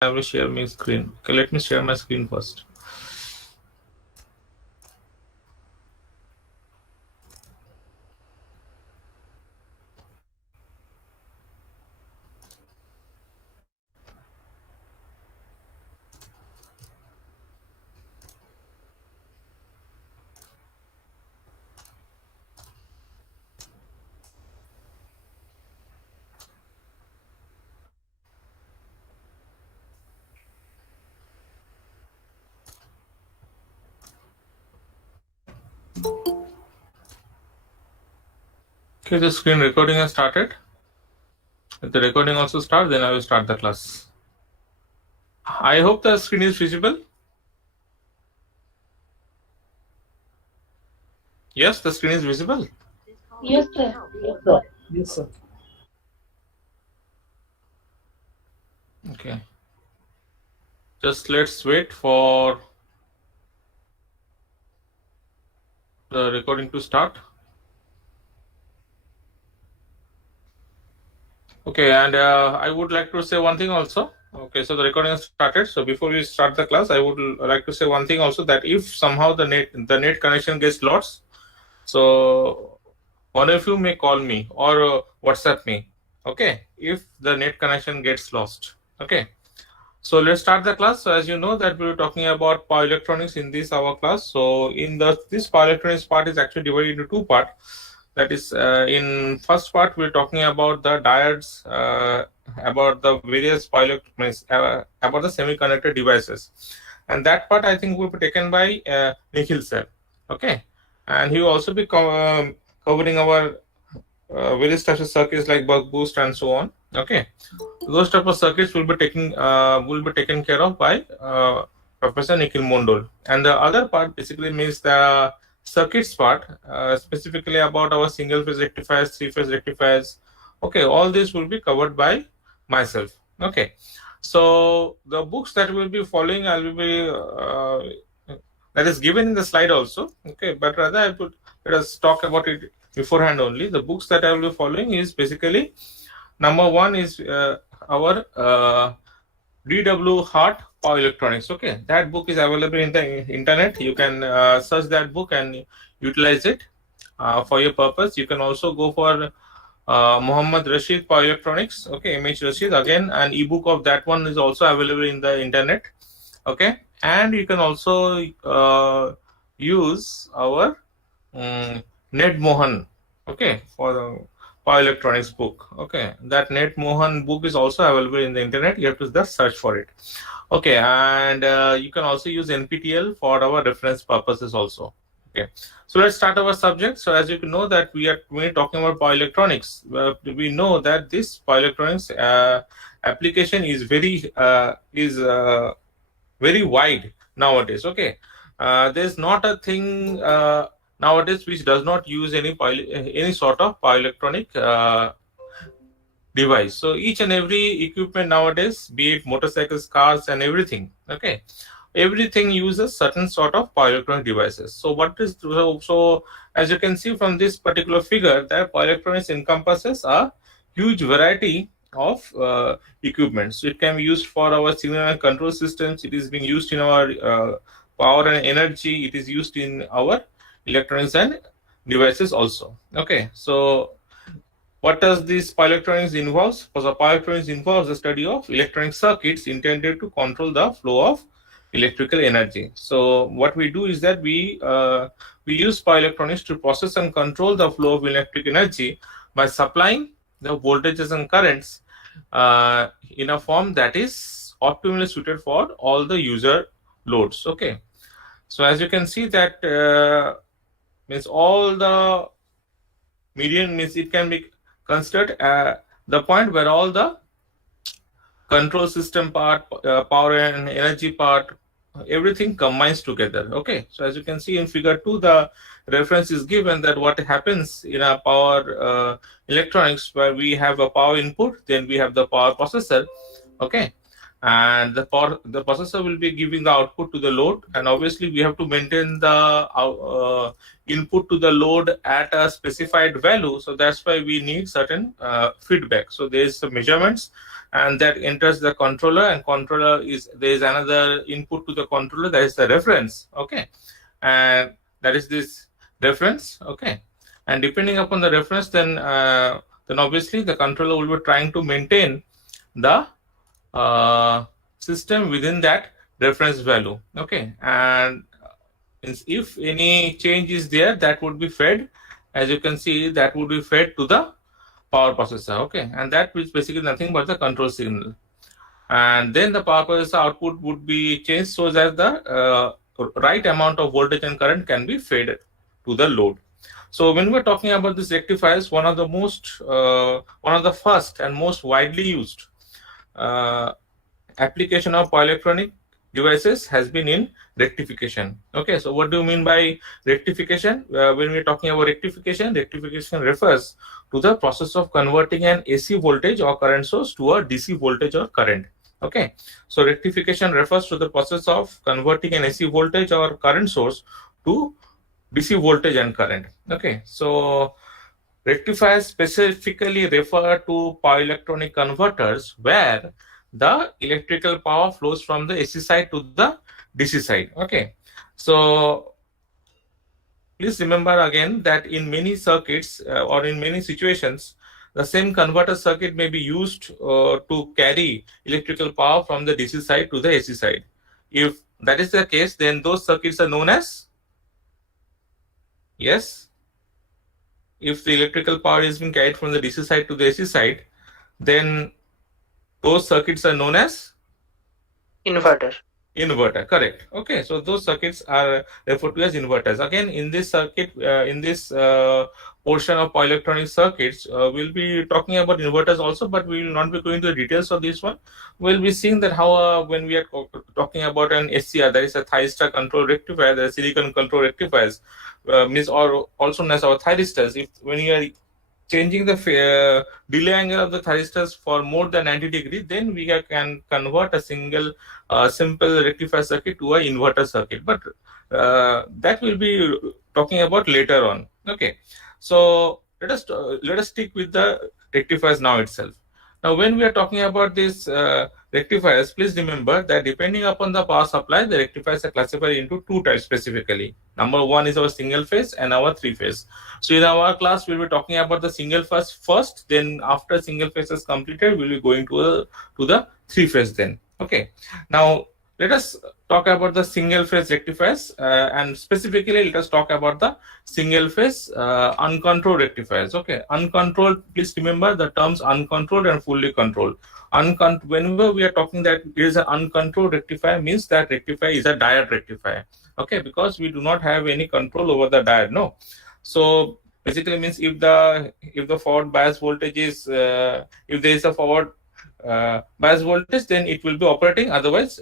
I will share my screen. Okay, let me share my screen first. Okay, the screen recording has started. If the recording also starts, then I will start the class. I hope the screen is visible. Yes, the screen is visible. Yes, sir. Yes, sir. Yes, sir. Okay. Just let's wait for the recording to start. Okay, and I would like to say one thing also. Okay, so the recording has started. So before we start the class, I would like to say one thing also, that if somehow the net connection gets lost, so one of you may call me or WhatsApp me. Okay, if the net connection gets lost. Okay. So let's start the class. So as you know that we were talking about power electronics in this our class. So in this power electronics part is actually divided into two parts. That is, in first part we're talking about the diodes, about the various power electronics, about the semiconductor devices, and that part I think will be taken by Nikhil sir. Okay, and he will also be covering our various types of circuits like buck boost and so on. Okay, those type of circuits will be taken care of by Professor Nikhil Mondol, and the other part basically means the circuits part, specifically about our single phase rectifiers, three phase rectifiers. Okay, all this will be covered by myself. Okay, so the books that will be following, I will be that is given in the slide also. Okay, but rather I put, let us talk about it beforehand only. The books that I will be following is basically, number one is our DW Hart Power Electronics. Okay, that book is available in the internet. You can search that book and utilize it for your purpose. You can also go for Muhammad Rashid Power Electronics. Okay, MH Rashid, again an ebook of that one is also available in the internet. Okay, and you can also use our Ned Mohan. Okay, for the power electronics book. Okay, that Net Mohan book is also available in the internet. You have to just search for it. Okay, and you can also use NPTEL for our reference purposes also. Okay, so let's start our subject. So as you can know that we're talking about power electronics. We know that this power electronics application is very wide nowadays. Okay, there's not a thing nowadays which does not use any sort of power electronic device. So each and every equipment nowadays, be it motorcycles, cars, and everything. Okay, everything uses certain sort of power electronic devices. So so as you can see from this particular figure, that power electronics encompasses a huge variety of equipment. So it can be used for our signal and control systems. It is being used in our power and energy. It is used in our electronics and devices also. Okay, so what does this power electronics involves? So the power electronics involves the study of electronic circuits intended to control the flow of electrical energy. So what we do is that we use power electronics to process and control the flow of electric energy by supplying the voltages and currents in a form that is optimally suited for all the user loads. Okay, so as you can see that means all the median means it can be considered the point where all the control system part, power and energy part, everything combines together. Okay, so as you can see in figure 2, the reference is given that what happens in a power electronics, where we have a power input, then we have the power processor. Okay, and the processor will be giving the output to the load, and obviously we have to maintain the input to the load at a specified value. So that's why we need certain feedback. So there's some measurements and that enters the controller, and controller is, there is another input to the controller, that is the reference, okay, and that is this reference, okay, and depending upon the reference, then obviously the controller will be trying to maintain the system within that reference value, okay, and if any change is there, that would be fed, as you can see, that would be fed to the power processor, okay, and that is basically nothing but the control signal, and then the power processor output would be changed so that the right amount of voltage and current can be fed to the load. So when we're talking about these rectifiers, one of the first and most widely used application of power electronic devices has been in rectification. Okay, so what do you mean by rectification? When we're talking about rectification, rectification refers to the process of converting an AC voltage or current source to a DC voltage or current. Okay, so rectification refers to the process of converting an AC voltage or current source to DC voltage and current. Okay, so rectifiers specifically refer to power electronic converters where the electrical power flows from the AC side to the DC side. Okay, so please remember again that in many circuits or in many situations, the same converter circuit may be used to carry electrical power from the DC side to the AC side. If that is the case, then those circuits are known as, yes, if the electrical power is being carried from the DC side to the AC side, then those circuits are known as inverter. Inverter, correct. Okay, so those circuits are referred to as inverters. Again, in this circuit, in this portion of power electronic circuits, we'll be talking about inverters also, but we will not be going to the details of this one. We'll be seeing that how when we are talking about an SCR, that is a thyristor control rectifier, the silicon control rectifiers, means, or also known as our thyristors. If when you are changing the delay angle of the thyristors for more than 90 degrees, then we can convert a single simple rectifier circuit to an inverter circuit. But that will be talking about later on. Okay, so let us stick with the rectifiers now itself. Now, when we are talking about these rectifiers, please remember that depending upon the power supply, the rectifiers are classified into two types specifically. Number one is our single phase and our three phase. So in our class, we'll be talking about the single phase first. Then after single phase is completed, we'll be going to the three phase then. Okay. Now, let us talk about the single phase rectifiers and specifically let us talk about the single phase uncontrolled rectifiers. Okay, uncontrolled, please remember the terms uncontrolled and fully controlled. Whenever we are talking that it is an uncontrolled rectifier, means that rectifier is a diode rectifier. Okay, because we do not have any control over the diode. No, so basically means if the forward bias voltage is if there is a forward bias voltage, then it will be operating. Otherwise,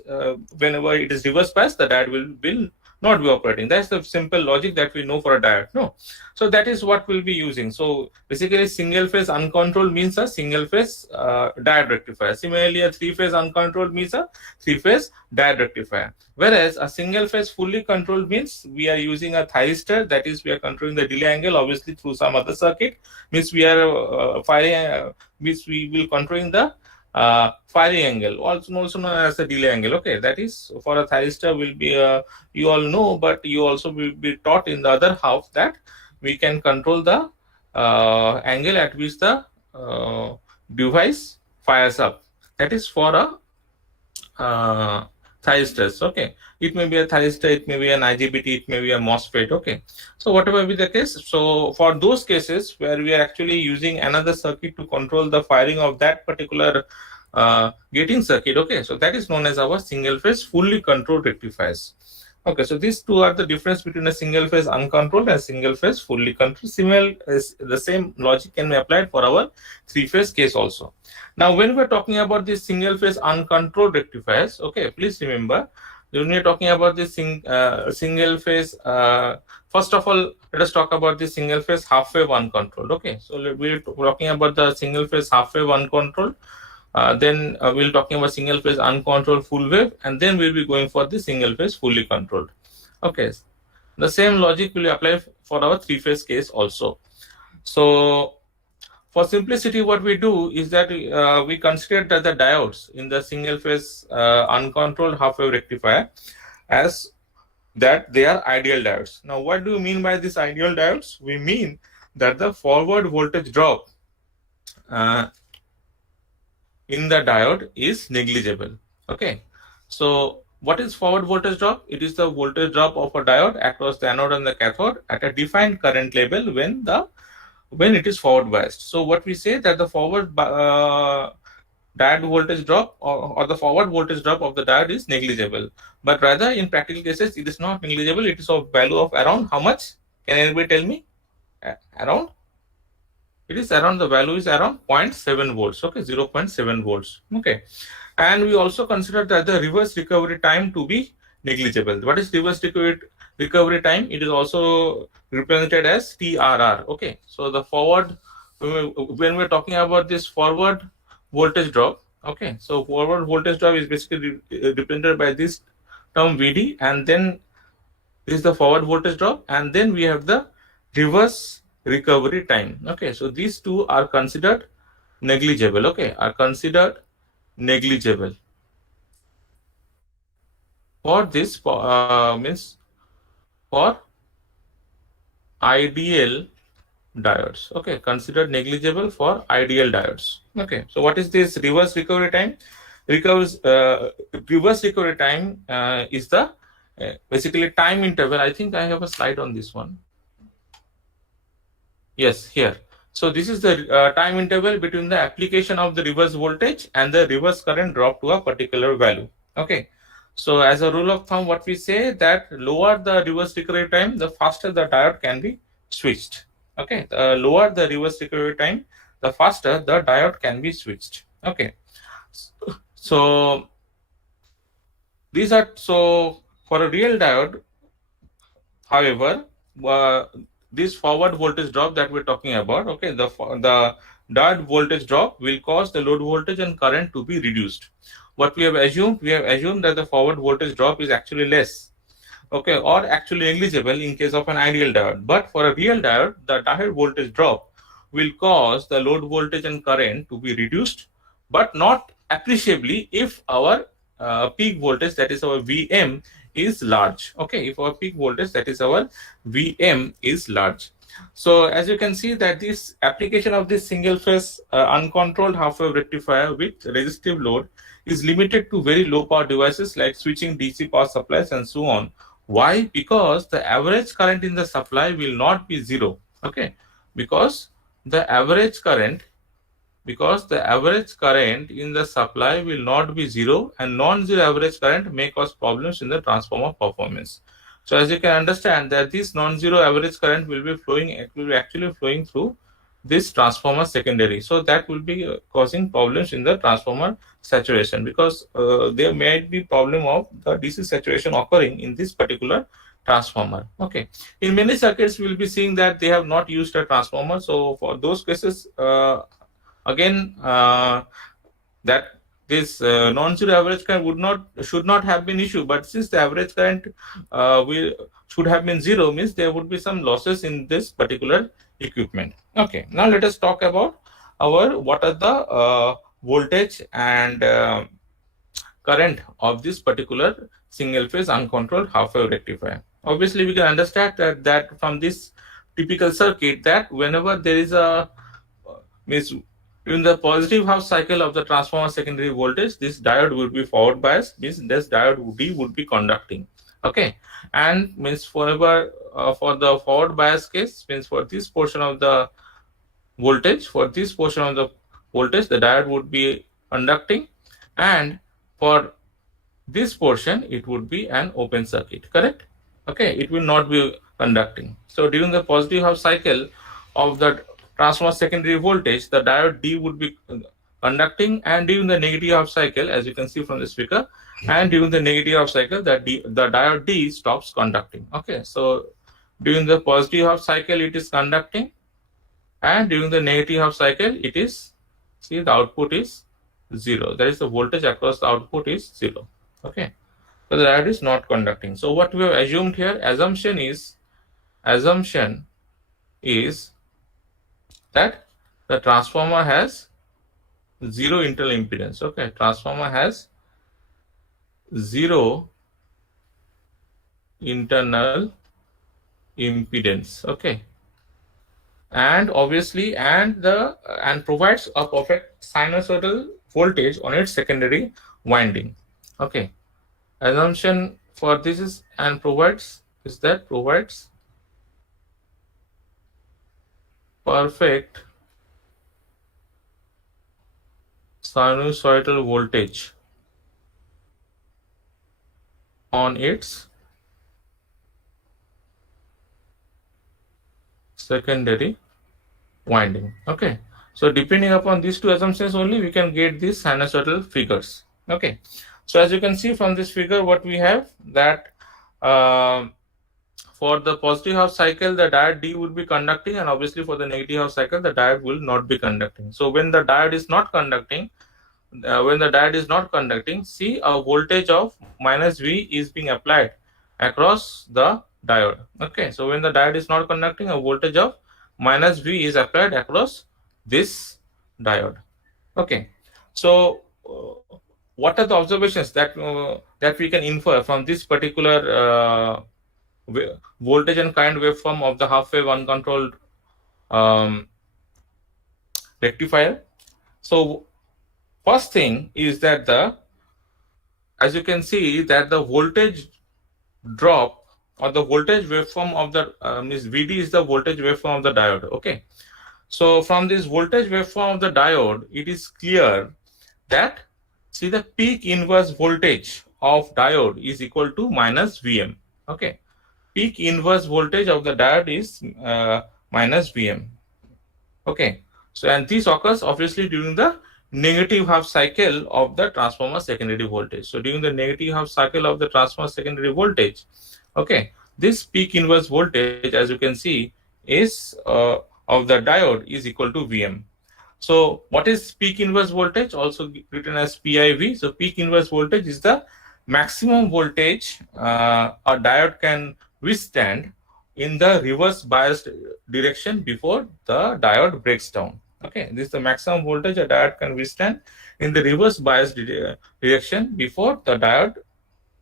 whenever it is reverse bias, the diode will not be operating. That's the simple logic that we know for a diode. No, so that is what we'll be using. So basically, single phase uncontrolled means a single phase diode rectifier. Similarly, a three phase uncontrolled means a three phase diode rectifier. Whereas a single phase fully controlled means we are using a thyristor, that is, we are controlling the delay angle obviously through some other circuit. Means we are means we will controlling the firing angle, also known as a delay angle. Okay, that is for a thyristor will be you all know, but you also will be taught in the other half that we can control the angle at which the device fires up. That is for a thyristors. Okay, it may be a thyristor, it may be an IGBT, it may be a MOSFET. Okay, so whatever be the case, so for those cases where we are actually using another circuit to control the firing of that particular gating circuit, okay, so that is known as our single phase fully controlled rectifiers. Okay, so these two are the difference between a single phase uncontrolled and single phase fully controlled. Similar, the same logic can be applied for our three phase case also. Now, when we're talking about these single phase uncontrolled rectifiers, okay, please remember when we're talking about this single phase, first of all, let us talk about the single phase half wave uncontrolled. Okay, so we're talking about the single phase half wave uncontrolled. Then we'll talking about single phase uncontrolled full wave, and then we'll be going for the single phase fully controlled. Okay, the same logic will apply for our three phase case also. So for simplicity, what we do is that we consider that the diodes in the single phase uncontrolled half wave rectifier as that they are ideal diodes. Now, what do you mean by this ideal diodes? We mean that the forward voltage drop uh, in the diode is negligible. Okay, so what is forward voltage drop? It is the voltage drop of a diode across the anode and the cathode at a defined current level when it is forward biased. So what we say that the forward diode voltage drop or the forward voltage drop of the diode is negligible, but rather in practical cases it is not negligible. It is of value of around how much? Can anybody tell me? Around, it is around, the value is around 0.7 volts. Okay, 0.7 volts. Okay, and we also consider that the reverse recovery time to be negligible. What is reverse recovery time? It is also represented as TRR. Okay, so the forward, when we're talking about this forward voltage drop, okay, so forward voltage drop is basically represented by this term VD, and then this is the forward voltage drop, and then we have the reverse recovery time. Okay, so these two are considered negligible. Okay, are considered negligible for this means for ideal diodes. Okay, considered negligible for ideal diodes. Okay, so what is this reverse recovery time? Reverse recovery time is the basically time interval. I think I have a slide on this one. Yes, here. So this is the time interval between the application of the reverse voltage and the reverse current drop to a particular value. Okay. So as a rule of thumb, what we say that lower the reverse recovery time, the faster the diode can be switched. Okay. The lower the reverse recovery time, the faster the diode can be switched. Okay. So these are, so for a real diode, however, this forward voltage drop that we're talking about, okay, the diode voltage drop will cause the load voltage and current to be reduced. What we have assumed that the forward voltage drop is actually less, okay, or actually negligible in case of an ideal diode. But for a real diode, the diode voltage drop will cause the load voltage and current to be reduced, but not appreciably if our peak voltage, that is our VM, is large. Okay, if our peak voltage, that is our VM, is large. So as you can see that this application of this single phase uncontrolled half wave rectifier with resistive load is limited to very low power devices like switching DC power supplies and so on. Why? Because the average current in the supply will not be zero. Okay, because the average current in the supply will not be zero, and non-zero average current may cause problems in the transformer performance. So as you can understand that this non-zero average current will be actually flowing through this transformer secondary. So that will be causing problems in the transformer saturation, because there might be problem of the DC saturation occurring in this particular transformer. Okay, in many circuits we will be seeing that they have not used a transformer. So for those cases, again, that this non-zero average current should not have been issue, but since the average current should have been zero, means there would be some losses in this particular equipment. Okay, now let us talk about what are the voltage and current of this particular single phase uncontrolled half wave rectifier. Obviously we can understand that from this typical circuit, that whenever there is a means in the positive half cycle of the transformer secondary voltage, this diode would be forward biased, means this diode D would be conducting. Okay, and means forever for the forward bias case, means for this portion of the voltage, the diode would be conducting, and for this portion it would be an open circuit. Correct? Okay, it will not be conducting. So during the positive half cycle of the transformer secondary voltage, the diode D would be conducting, and during the negative half cycle, as you can see from this figure, and during the negative half cycle, the diode D stops conducting. Okay, so during the positive half cycle it is conducting, and during the negative half cycle it is, see, the output is zero. That is, the voltage across the output is zero. Okay, so the diode is not conducting. So what we have assumed here, assumption is that the transformer has zero internal impedance. Okay, transformer has zero internal impedance. Okay, and obviously and provides a perfect sinusoidal voltage on its secondary winding. Okay, assumption for this is and provides is that provides perfect sinusoidal voltage on its secondary winding. Okay, so depending upon these two assumptions only, we can get these sinusoidal figures. Okay, so as you can see from this figure, what we have that for the positive half cycle, the diode D would be conducting, and obviously for the negative half cycle, the diode will not be conducting. So when the diode is not conducting, see, a voltage of minus V is being applied across the diode. Okay, so when the diode is not conducting, a voltage of minus V is applied across this diode. Okay, so what are the observations that we can infer from this particular voltage and current waveform of the half wave uncontrolled um, rectifier? So first thing is that as you can see that the voltage drop or the voltage waveform of the is VD is the voltage waveform of the diode. Okay, so from this voltage waveform of the diode, it is clear that see the peak inverse voltage of diode is equal to minus Vm. Okay, peak inverse voltage of the diode is minus Vm. Okay, so and this occurs obviously during the negative half cycle of the transformer secondary voltage. So during the negative half cycle of the transformer secondary voltage, okay, this peak inverse voltage, as you can see, is of the diode is equal to Vm. So what is peak inverse voltage? Also written as PIV. So peak inverse voltage is the maximum voltage a diode can withstand in the reverse biased direction before the diode breaks down. Okay, this is the maximum voltage a diode can withstand in the reverse biased direction before the diode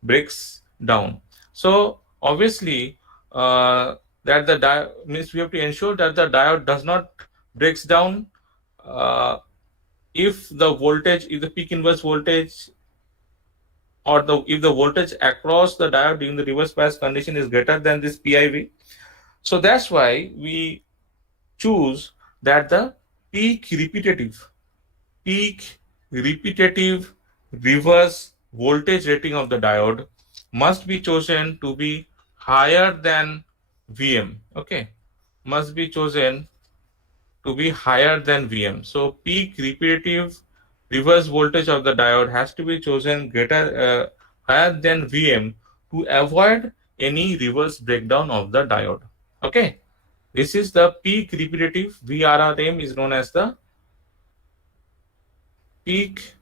breaks down. So obviously that the diode means we have to ensure that the diode does not breaks down if the peak inverse voltage or if the voltage across the diode during the reverse bias condition is greater than this PIV. So that's why we choose that the peak repetitive reverse voltage rating of the diode must be chosen to be higher than Vm. Okay, must be chosen to be higher than Vm. So peak repetitive reverse voltage of the diode has to be chosen higher than Vm to avoid any reverse breakdown of the diode. Okay, this is the peak repetitive. VRRM is known as the peak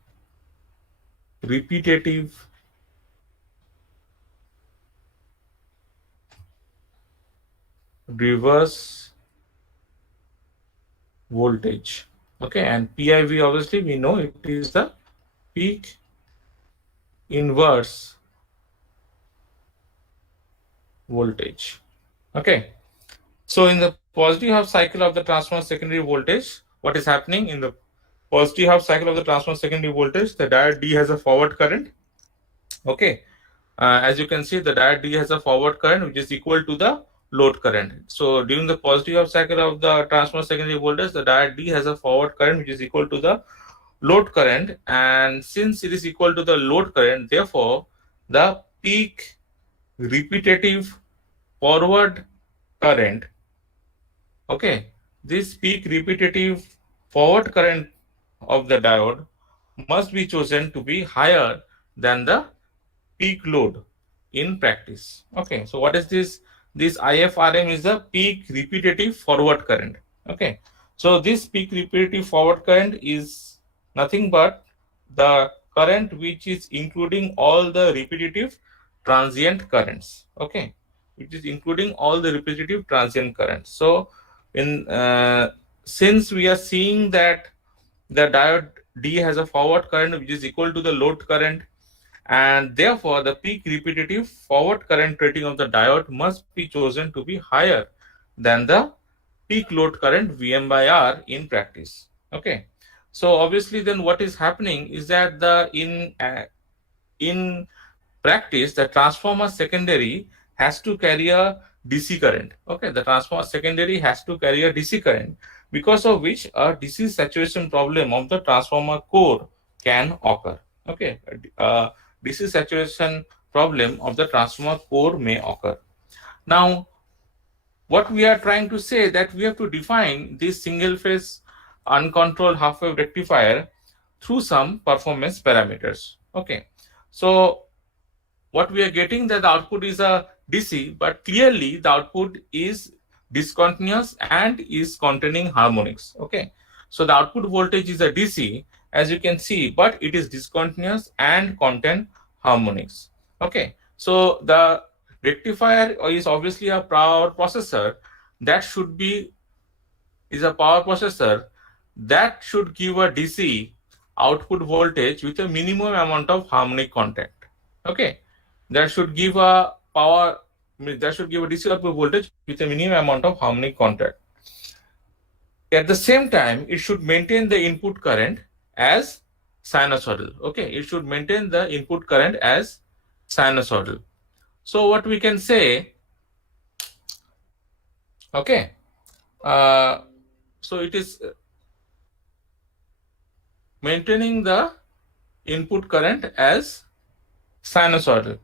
repetitive reverse voltage. Okay, and PIV obviously we know it is the peak inverse voltage. Okay, so in the positive half cycle of the transformer secondary voltage, what is happening in the positive half cycle of the transformer secondary voltage? The diode D has a forward current. Okay, as you can see, the diode D has a forward current which is equal to the load current. So during the positive half cycle of the transformer secondary voltage, the diode D has a forward current which is equal to the load current, and since it is equal to the load current, therefore the peak repetitive forward current, okay, this peak repetitive forward current of the diode must be chosen to be higher than the peak load in practice. Okay, so what is this? This IFRM is the peak repetitive forward current. Okay, so this peak repetitive forward current is nothing but the current which is including all the repetitive transient currents. Okay, which is including all the repetitive transient currents. So in since we are seeing that the diode D has a forward current which is equal to the load current, and therefore the peak repetitive forward current rating of the diode must be chosen to be higher than the peak load current Vm by R in practice. Okay, so obviously then what is happening is that in practice the transformer secondary has to carry a DC current. Okay, the transformer secondary has to carry a DC current, because of which a DC saturation problem of the transformer core can occur. Okay, DC saturation problem of the transformer core may occur. Now what we are trying to say that we have to define this single phase uncontrolled half wave rectifier through some performance parameters. Okay, so what we are getting that the output is a DC, but clearly the output is discontinuous and is containing harmonics. Okay, so the output voltage is a DC, as you can see, but it is discontinuous and contain harmonics. Okay, so the rectifier is obviously a power processor that should be is a power processor that should give a DC output voltage with a minimum amount of harmonic content. Okay, that should give a power that should give a DC output voltage with a minimum amount of harmonic content. At the same time, it should maintain the input current as sinusoidal. Okay, it should maintain the input current as sinusoidal. So what we can say, okay, so it is maintaining the input current as sinusoidal.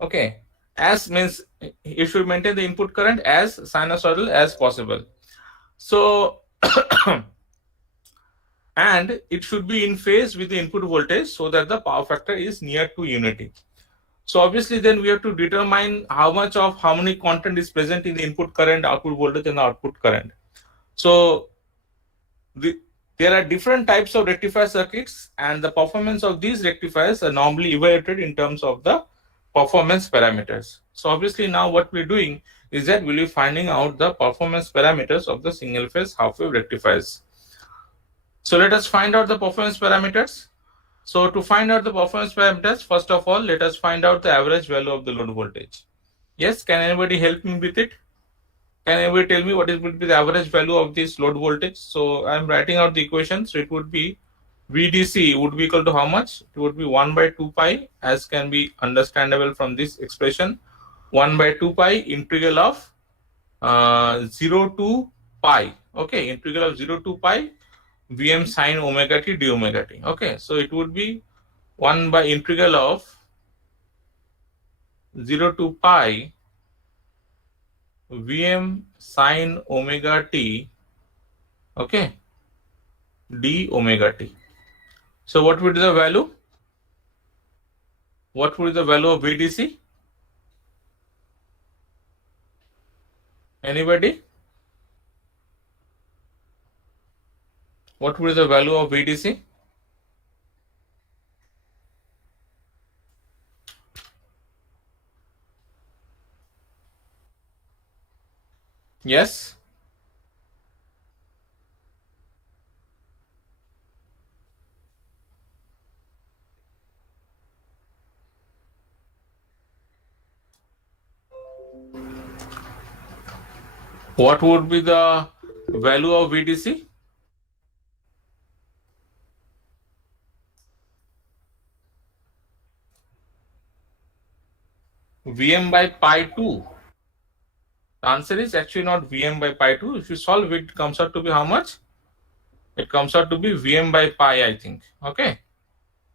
Okay, as means you should maintain the input current as sinusoidal as possible. So and it should be in phase with the input voltage so that the power factor is near to unity. So obviously then we have to determine how much of harmonic content is present in the input current, output voltage and the output current. So there are different types of rectifier circuits, and the performance of these rectifiers are normally evaluated in terms of the performance parameters. So obviously now what we're doing is that we'll be finding out the performance parameters of the single phase half wave rectifiers. So let us find out the performance parameters. So to find out the performance parameters, first of all, let us find out the average value of the load voltage. Yes, can anybody help me with it? Can anybody tell me what would be the average value of this load voltage? So I'm writing out the equation. So it would be VDC would be equal to how much? It would be 1 by 2 pi, as can be understandable from this expression. 1 by 2 pi integral of 0 to pi. Okay, integral of 0 to pi Vm sine omega t d omega t. Okay, so it would be 1 by integral of 0 to pi Vm sine omega t, okay, d omega t. So what would be the value? What would be the value of VDC? Anybody? What would be the value of VDC? Yes? What would be the value of VDC? Vm by pi 2. The answer is actually not Vm by pi 2. If you solve it, it comes out to be how much? It comes out to be Vm by pi, I think. Okay.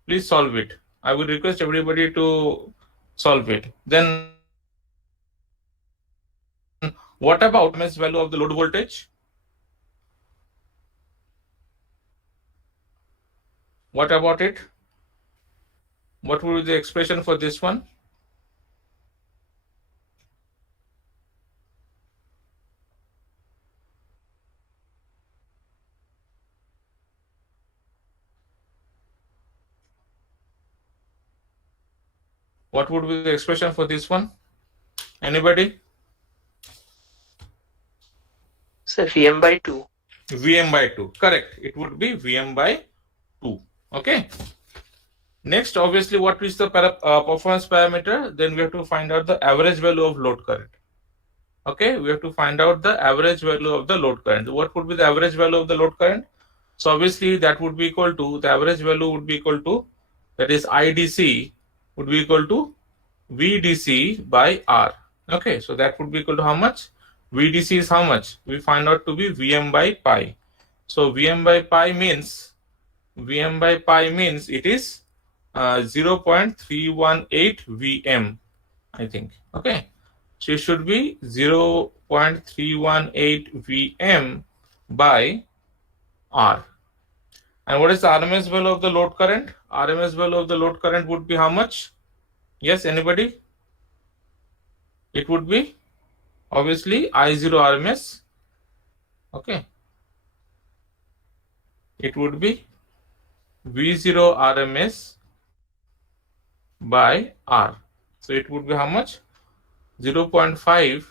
Please solve it. I would request everybody to solve it. Then what about MS value of the load voltage? What about it? What would be the expression for this one? What would be the expression for this one? Anybody? So Vm by 2. Vm by 2. Correct. It would be Vm by 2. Okay. Next, obviously, what is the performance parameter? Then we have to find out the average value of load current. Okay, we have to find out the average value of the load current. What would be the average value of the load current? So obviously that would be equal to, the average value would be equal to, that is IDC would be equal to VDC by R. Okay, so that would be equal to how much? VDC is how much? We find out to be Vm by pi. So Vm by pi means it is 0.318 Vm, I think. Okay, so it should be 0.318 Vm by R. And what is the RMS value of the load current? RMS value of the load current would be how much? Yes, anybody? It would be obviously I0 RMS. Okay, it would be V0 RMS by R. So it would be how much? 0.5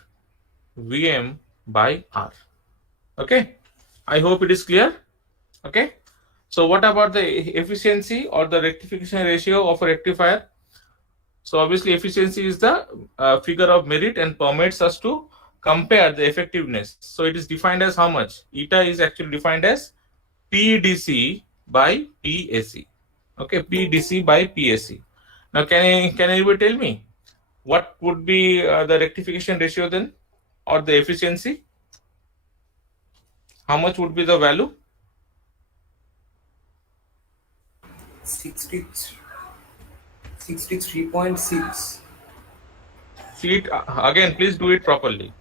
Vm by R. Okay, I hope it is clear. Okay, so what about the efficiency or the rectification ratio of a rectifier? So obviously efficiency is the figure of merit and permits us to compare the effectiveness. So it is defined as how much? Eta is actually defined as PDC by PAC. Okay, PDC by PAC. Now can anybody tell me what would be the rectification ratio then, or the efficiency? How much would be the value? 63.6. See it again, please do it properly.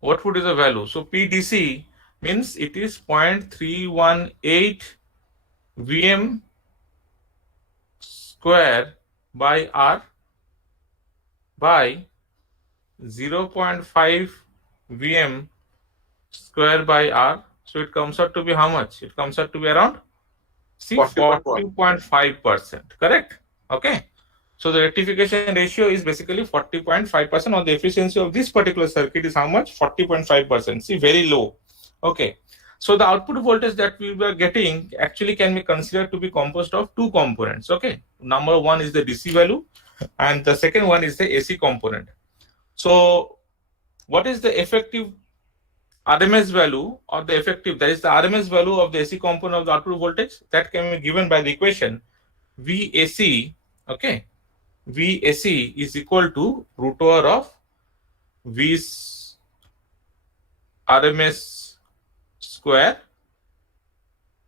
What would be the value? So PDC means it is 0.318 Vm square by R by 0.5 Vm square by R. So it comes out to be how much? It comes out to be around 40.5%. Correct? Okay. So the rectification ratio is basically 40.5%, or the efficiency of this particular circuit is how much? 40.5%. See, very low. Okay. So the output voltage that we were getting actually can be considered to be composed of two components. Okay. Number one is the DC value, and the second one is the AC component. So what is the effective RMS value, or the effective, that is the RMS value of the AC component of the output voltage? That can be given by the equation VAC. Okay. VAC is equal to root over of V RMS square,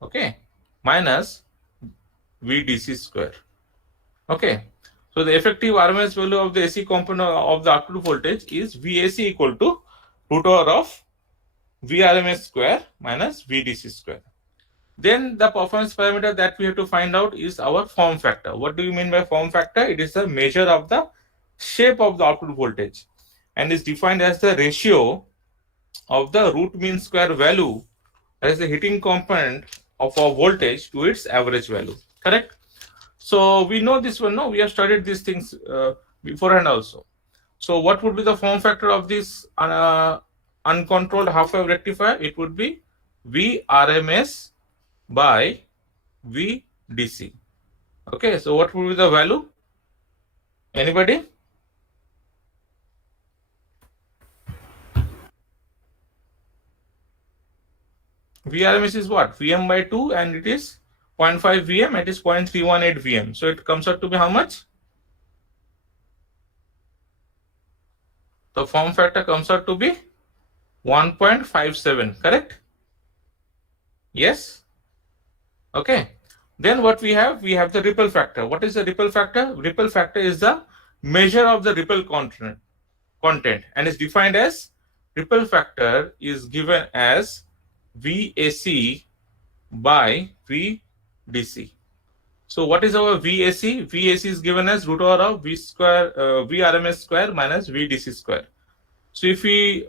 okay, minus VDC square. Okay, so the effective RMS value of the AC component of the output voltage is VAC equal to root over of VRMS square minus VDC square. Then the performance parameter that we have to find out is our form factor. What do you mean by form factor? It is a measure of the shape of the output voltage and is defined as the ratio of the root mean square value, that is the heating component of our voltage, to its average value. Correct? So we know this one. No, we have studied these things beforehand also. So what would be the form factor of this uncontrolled half-wave rectifier? It would be VRMS by VDC. Okay, so what would be the value? Anybody? VRMS is what? Vm by 2, and it is 0.5 Vm, it is 0.318 Vm. So it comes out to be how much? The form factor comes out to be 1.57, correct? Yes? Okay. Then what we have? We have the ripple factor. What is the ripple factor? Ripple factor is the measure of the ripple content and is defined as, ripple factor is given as VAC by VDC. So what is our VAC? VAC is given as root over of V square, VRMS square minus VDC square. So if we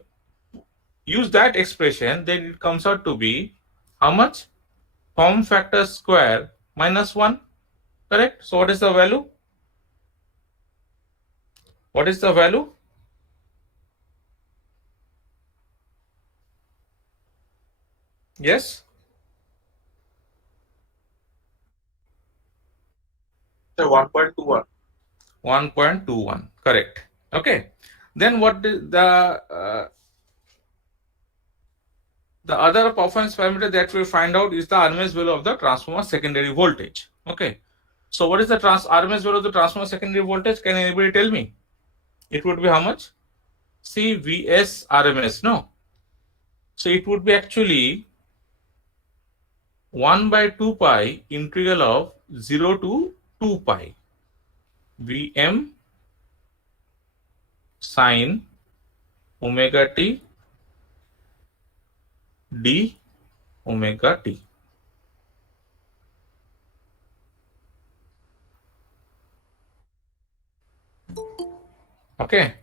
use that expression, then it comes out to be how much? Form factor square minus 1. Correct? So what is the value? What is the value? Yes? 1.21. 1.21, correct. Okay. Then what the other performance parameter that we find out is the RMS value of the transformer secondary voltage. Okay. So what is the RMS value of the transformer secondary voltage? Can anybody tell me? It would be how much? See, Vs RMS, no? So it would be actually 1 by 2 pi integral of 0 to 2 pi Vm sine omega t d omega t. Okay,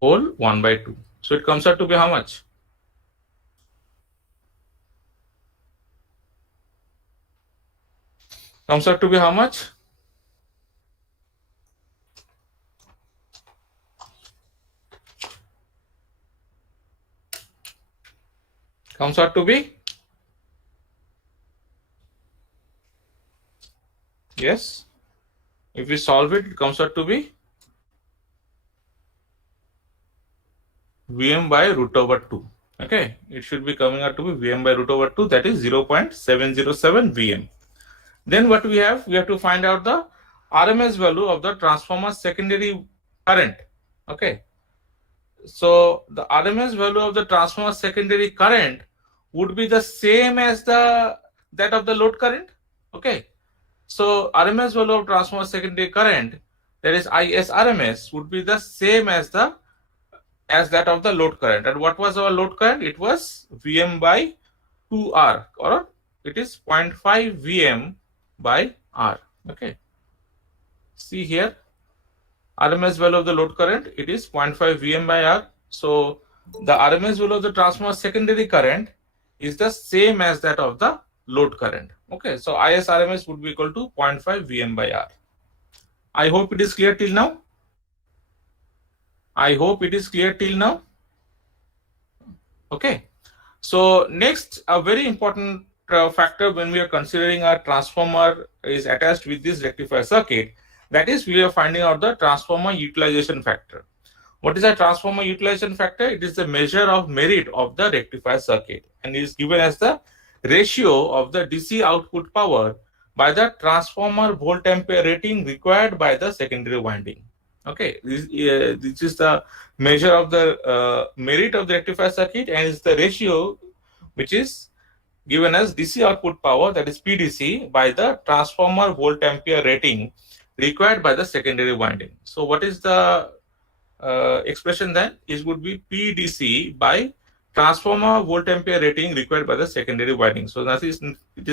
whole 1 by 2. So it comes out to be how much? Comes out to be how much? Comes out to be, yes, if we solve it, it comes out to be Vm by root over 2. Okay, it should be coming out to be Vm by root over 2, that is 0.707 Vm. Then what we have to find out the RMS value of the transformer secondary current. Okay, so the RMS value of the transformer secondary current would be the same as that of the load current. Okay, so RMS value of transformer secondary current, that is IS RMS, would be the same as that of the load current. And what was our load current? It was Vm by 2R, or it is 0.5 Vm by R. Okay, see here, RMS value of the load current, it is 0.5 Vm by R. So the RMS value of the transformer secondary current is the same as that of the load current. Okay, so IS RMS would be equal to 0.5 Vm by R. I hope it is clear till now. I hope it is clear till now. Okay, so next, a very important factor when we are considering a transformer is attached with this rectifier circuit, that is, we are finding out the transformer utilization factor. What is a transformer utilization factor? It is the measure of merit of the rectifier circuit and is given as the ratio of the DC output power by the transformer volt ampere rating required by the secondary winding. Okay, this is the measure of the merit of the rectifier circuit, and is the ratio which is given as DC output power, that is PDC, by the transformer volt ampere rating required by the secondary winding. So what is the expression then? It would be PDC by transformer volt ampere rating required by the secondary winding. So it is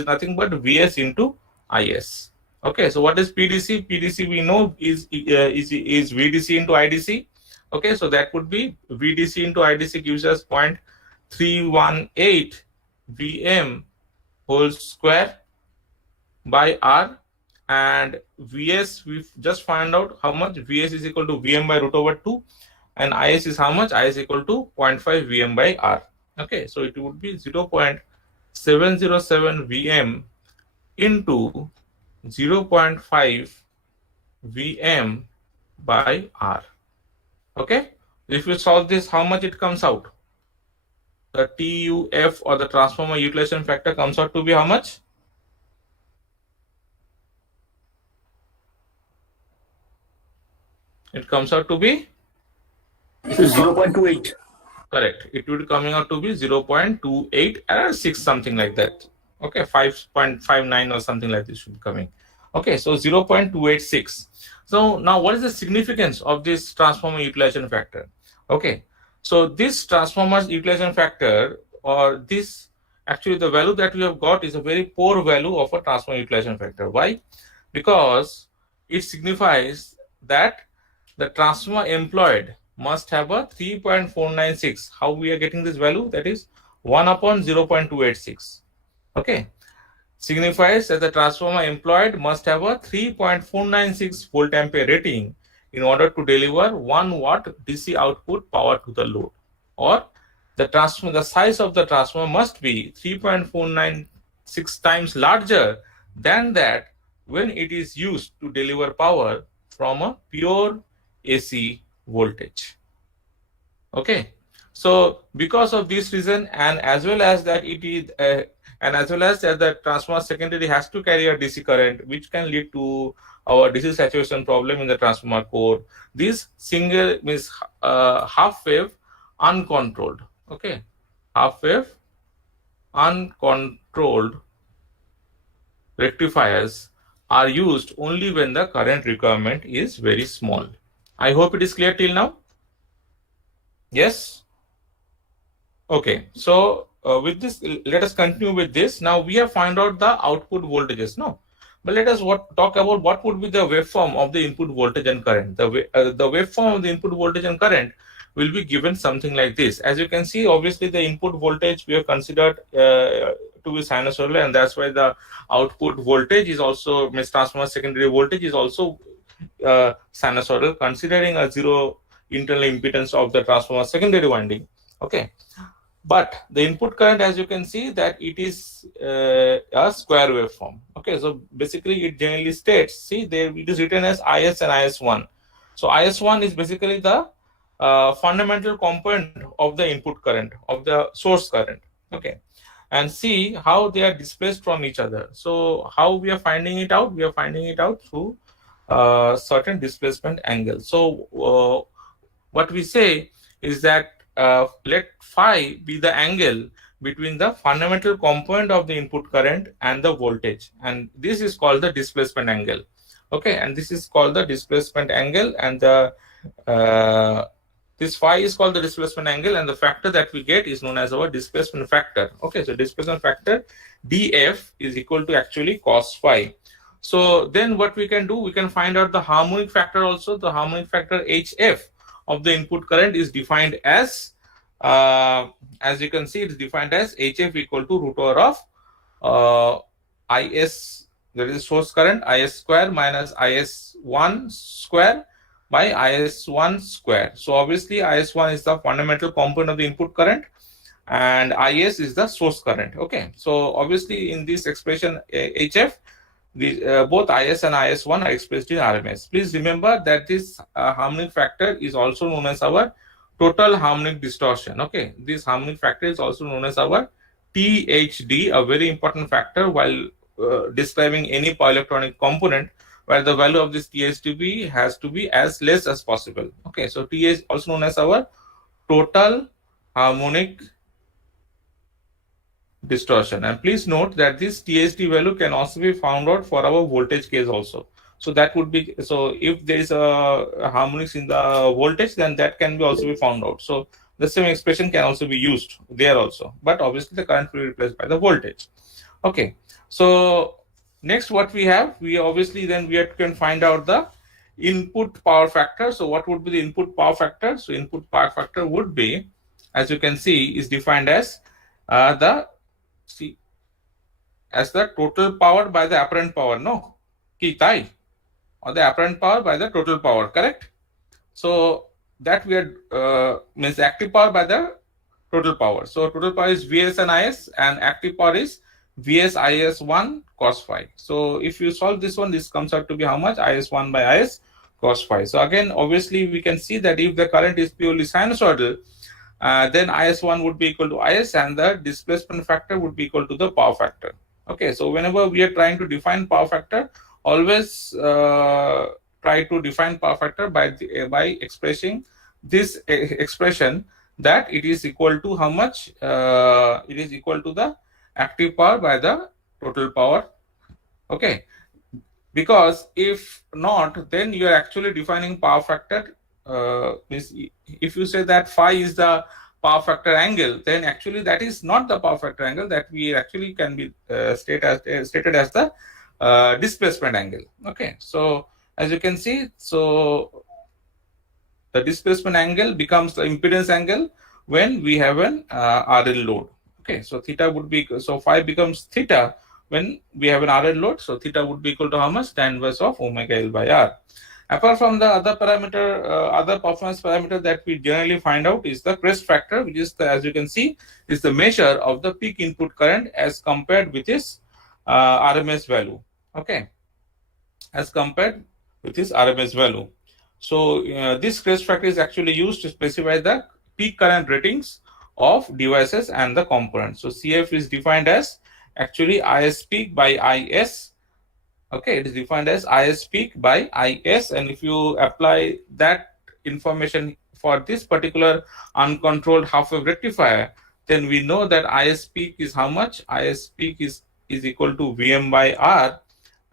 nothing but Vs into Is. Okay, so what is PDC? PDC we know is VDC into IDC. Okay, so that would be VDC into IDC gives us 0.318 Vm whole square by R, and Vs we just find out how much. Vs is equal to Vm by root over 2, and Is is how much? Is equal to 0.5 Vm by R. Okay, so it would be 0.707 Vm into 0.5 Vm by R. Okay, if you solve this, how much it comes out? The TUF, or the transformer utilization factor, comes out to be how much? It comes out to be 0.28. correct. It would be coming out to be 0.28 or 6, something like that. Okay, 5.59 or something like this should be coming. Okay, so 0.286. So now what is the significance of this transformer utilization factor? Okay, so this transformer utilization factor, or this, actually the value that we have got is a very poor value of a transformer utilization factor. Why? Because it signifies that the transformer employed must have a 3.496. How we are getting this value? That is 1 upon 0.286. Okay, signifies that the transformer employed must have a 3.496 volt ampere rating in order to deliver 1 watt DC output power to the load, or the size of the transformer must be 3.496 times larger than that when it is used to deliver power from a pure AC voltage. Okay, so because of this reason, and as well as that it is and as well as that the transformer secondary has to carry a DC current, which can lead to our DC saturation problem in the transformer core. This single means half wave uncontrolled. Okay, half wave uncontrolled rectifiers are used only when the current requirement is very small. I hope it is clear till now. Yes. Okay, so with this, let us continue with this. Now we have found out the output voltages, no? But let us talk about what would be the waveform of the input voltage and current. The waveform of the input voltage and current will be given something like this. As you can see, obviously the input voltage we have considered to be sinusoidal, and that's why the output voltage is also, means transformer secondary voltage is also sinusoidal, considering a zero internal impedance of the transformer secondary winding. Okay, but the input current, as you can see, that it is a square waveform. Okay, so basically it generally states, see there it is written as IS and IS1. So IS1 is basically the fundamental component of the input current, of the source current. Okay, and see how they are displaced from each other. So how we are finding it out? We are finding it out through certain displacement angle. So what we say is that let phi be the angle between the fundamental component of the input current and the voltage, and this is called the displacement angle. Okay, and this is called the displacement angle, and the this phi is called the displacement angle, and the factor that we get is known as our displacement factor. Okay, so displacement factor df is equal to actually cos phi. So then what we can do, we can find out the harmonic factor also. The harmonic factor hf of the input current is defined as you can see, it's defined as hf equal to root over of is, that is source current, is square minus is1 square by is1 square. So obviously is1 is the fundamental component of the input current and is is the source current. Okay, so obviously in this expression hf, both is and is1 are expressed in RMS. Please remember that this harmonic factor is also known as our total harmonic distortion. Okay, this harmonic factor is also known as our THD, a very important factor while describing any power electronic component, where the value of this THDB has to be as less as possible. Okay, so T is also known as our total harmonic distortion, and please note that this THD value can also be found out for our voltage case also. So that would be, so if there is a harmonics in the voltage, then that can be also be found out. So the same expression can also be used there also, but obviously the current will be replaced by the voltage. Okay, so next what we have, we obviously then we can find out the input power factor. So what would be the input power factor? So input power factor would be, as you can see, is defined as the total power by the apparent power, no? Kitai, or the apparent power by the total power, correct? So that we are means active power by the total power. So total power is Vs and Is, and active power is Vs Is1 cos phi. So if you solve this one, this comes out to be how much? Is1 by Is cos phi. So again, obviously we can see that if the current is purely sinusoidal, then Is1 would be equal to Is, and the displacement factor would be equal to the power factor. Okay, so whenever we are trying to define power factor, always try to define power factor by expressing this expression, that it is equal to how much? It is equal to the active power by the total power. Okay, because if not, then you are actually defining power factor. If you say that phi is the power factor angle, then actually that is not the power factor angle, that we actually can be stated as the displacement angle. Okay, so as you can see, so the displacement angle becomes the impedance angle when we have an RL load. Okay, so theta would be, so phi becomes theta when we have an RL load. So theta would be equal to how much? Tan inverse of omega L by R. Apart from the other parameter, other performance parameter that we generally find out is the crest factor, which is the, as you can see, is the measure of the peak input current as compared with its RMS value. Okay, as compared with its RMS value. So this crest factor is actually used to specify the peak current ratings of devices and the components. So CF is defined as actually IS peak by IS. Okay, it is defined as IS peak by IS, and if you apply that information for this particular uncontrolled half wave rectifier, then we know that IS peak is how much? IS peak is equal to Vm by R,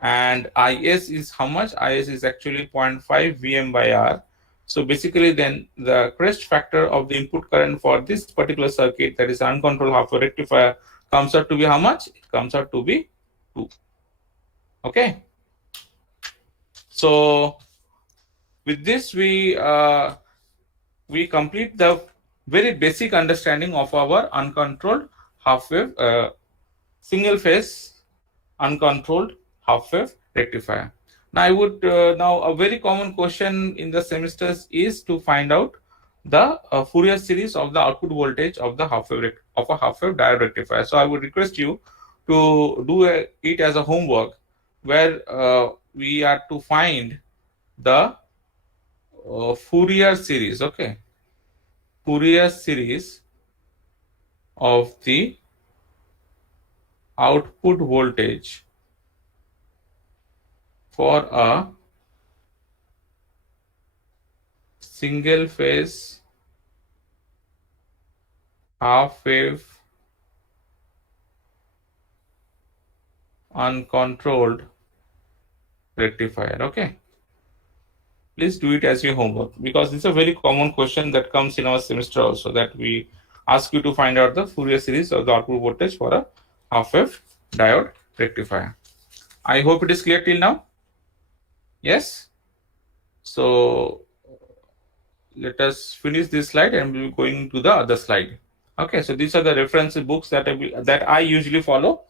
and Is is how much? Is is actually 0.5 Vm by R. So basically then the crest factor of the input current for this particular circuit, that is uncontrolled half wave rectifier, comes out to be how much? It comes out to be 2. Okay. So with this we complete the very basic understanding of our uncontrolled half wave single phase uncontrolled half wave rectifier. Now I would now a very common question in the semesters is to find out the Fourier series of the output voltage of the half wave of a half wave diode rectifier. So I would request you to do it as a homework, where we are to find the Fourier series. Okay, Fourier series of the output voltage for a single phase half wave uncontrolled rectifier. Okay, please do it as your homework, because this is a very common question that comes in our semester also, that we ask you to find out the Fourier series of the output voltage for a half wave diode rectifier. I hope it is clear till now. Yes, so let us finish this slide and we'll be going to the other slide. Okay, so these are the reference books that I usually follow.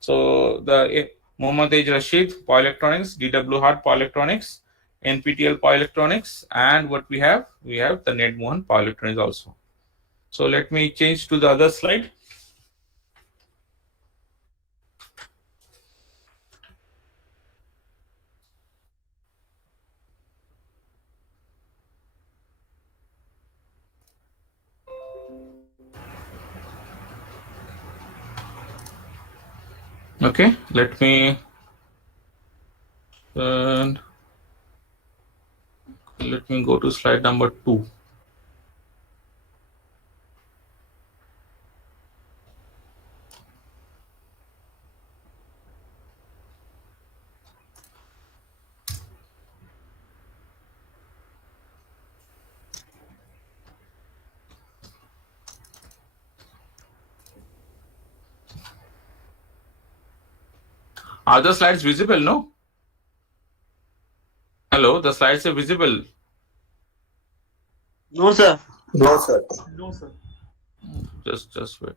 So the Mohammad Ej Rashid Power Electronics, DW Hart Power Electronics, NPTEL Power Electronics, and what we have the Ned Mohan Power Electronics also. So let me change to the other slide. Okay, let me go to slide number 2. Are the slides visible? No? Hello, the slides are visible. No, sir. No, sir. No, sir. Just wait.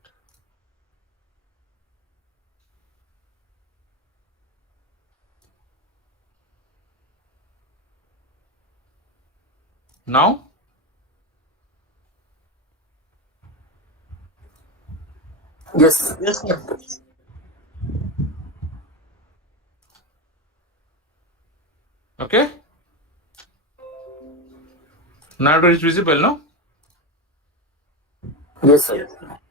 Now? Yes. Yes, sir. Okay. Now it is visible, no? Yes, sir.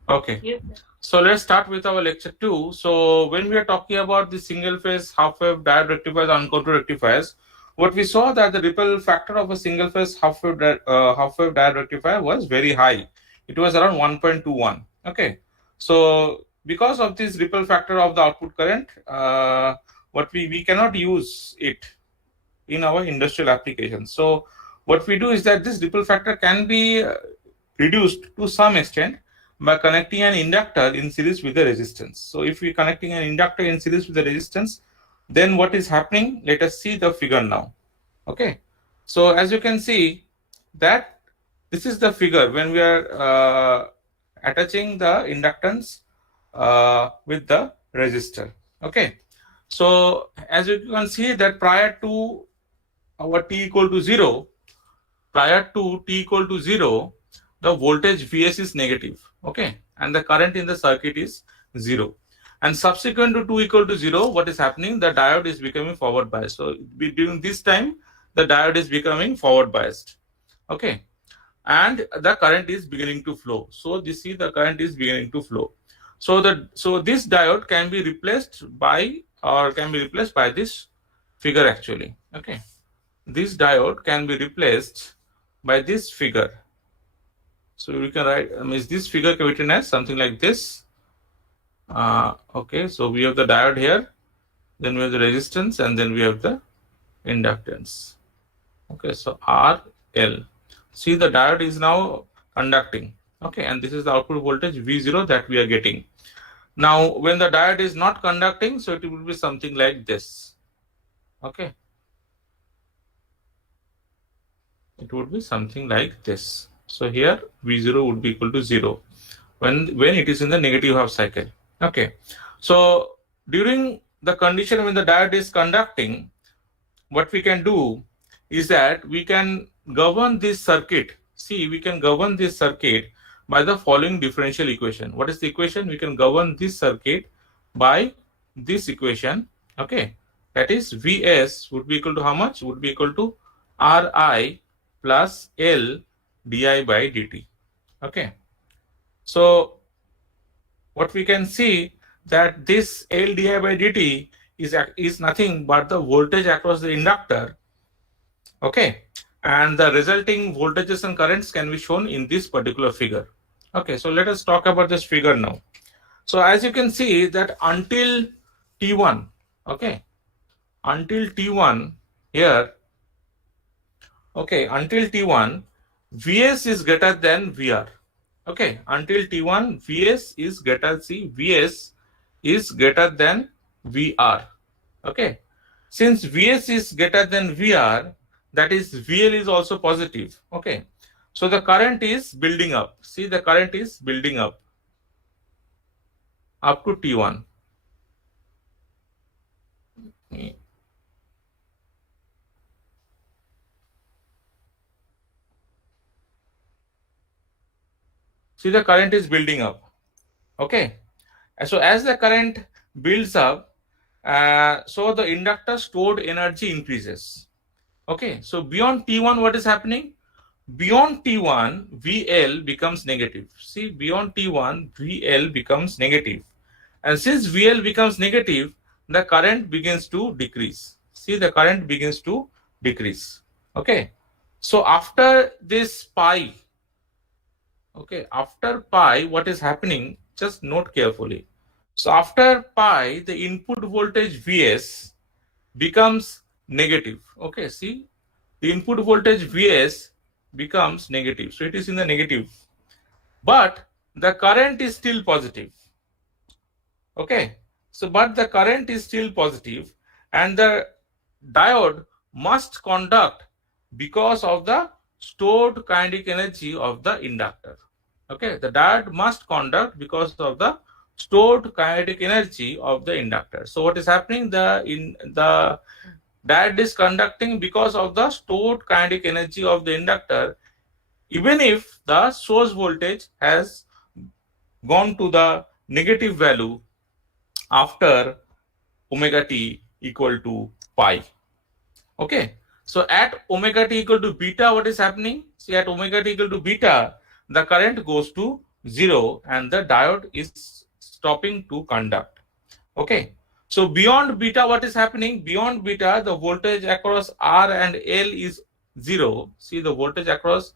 Okay. Yes. So let's start with our lecture 2. So when we are talking about the single phase half wave diode rectifiers, uncontrolled rectifiers, what we saw that the ripple factor of a single phase half wave diode rectifier was very high. It was around 1.21. Okay. So because of this ripple factor of the output current, what we cannot use it in our industrial applications. So what we do is that this ripple factor can be reduced to some extent by connecting an inductor in series with the resistance. So if we are connecting an inductor in series with the resistance, then what is happening? Let us see the figure now. Okay, so as you can see that this is the figure when we are attaching the inductance with the resistor. Okay, so as you can see that prior to our t equal to 0, prior to t equal to 0, the voltage Vs is negative, okay, and the current in the circuit is 0. And subsequent to 2 equal to 0, what is happening? The diode is becoming forward biased. So during this time, the diode is becoming forward biased, okay, and the current is beginning to flow. So this see the current is beginning to flow. So this diode can be replaced by this figure actually, okay. This diode can be replaced by this figure. So we can write, is this figure can be written as something like this. Okay, so we have the diode here, then we have the resistance, and then we have the inductance. Okay, so R, L. See, the diode is now conducting. Okay, and this is the output voltage V0 that we are getting. Now, when the diode is not conducting, so it will be something like this. Okay. It would be something like this. So here V0 would be equal to 0 when it is in the negative half cycle. Okay. So during the condition when the diode is conducting, what we can do is that we can govern this circuit. See, we can govern this circuit by the following differential equation. What is the equation? We can govern this circuit by this equation. Okay. That is Vs would be equal to how much? Would be equal to Ri plus L di by dt. Okay. So what we can see that this L di by dt is nothing but the voltage across the inductor. Okay. And the resulting voltages and currents can be shown in this particular figure. Okay. So let us talk about this figure now. So as you can see that until T1, okay, until T1 here, okay, until T1, Vs is greater than Vr. Okay, until T1, Vs is greater than Vr. Okay, since Vs is greater than Vr, that is VL is also positive. Okay, so the current is building up. See, the current is building up to T1. See, the current is building up. Okay. So as the current builds up, so the inductor stored energy increases. Okay. So beyond T1, what is happening? Beyond T1, VL becomes negative. See, beyond T1, VL becomes negative. And since VL becomes negative, the current begins to decrease. See, the current begins to decrease. Okay. So after this pi, okay, after pi, what is happening? Just note carefully. So after pi, the input voltage Vs becomes negative. Okay, see, the input voltage Vs becomes negative. So it is in the negative. But the current is still positive. Okay, so but the current is still positive and the diode must conduct because of the stored kinetic energy of the inductor. Okay, the diode must conduct because of the stored kinetic energy of the inductor. So what is happening? The diode is conducting because of the stored kinetic energy of the inductor, even if the source voltage has gone to the negative value after omega t equal to pi. Okay, so at omega t equal to beta, what is happening? See, at omega t equal to beta, the current goes to 0 and the diode is stopping to conduct. Okay, so beyond beta, what is happening? Beyond beta, the voltage across R and L is 0. See, the voltage across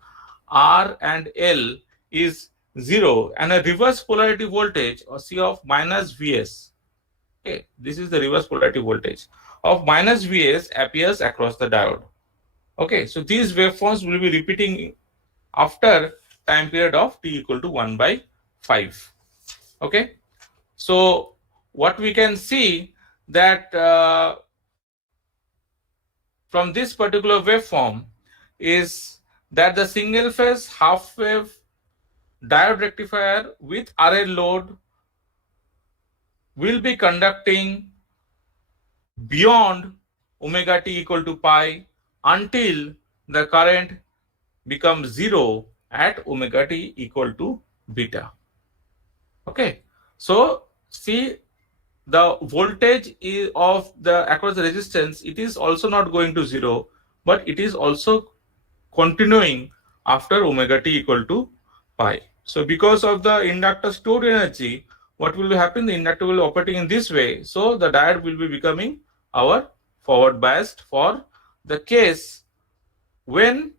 R and L is 0 and a reverse polarity voltage or C of minus Vs. Okay, this is the reverse polarity voltage of minus Vs appears across the diode. Okay, so these waveforms will be repeating after time period of t equal to 1 by 5. Okay, so what we can see that from this particular waveform is that the single phase half wave diode rectifier with RL load will be conducting beyond omega t equal to pi until the current becomes 0 at omega t equal to beta. Okay, so see, the voltage is of the across the resistance, it is also not going to 0, but it is also continuing after omega t equal to pi. So because of the inductor stored energy, what will happen? The inductor will be operating in this way. So the diode will be becoming our forward biased for the case when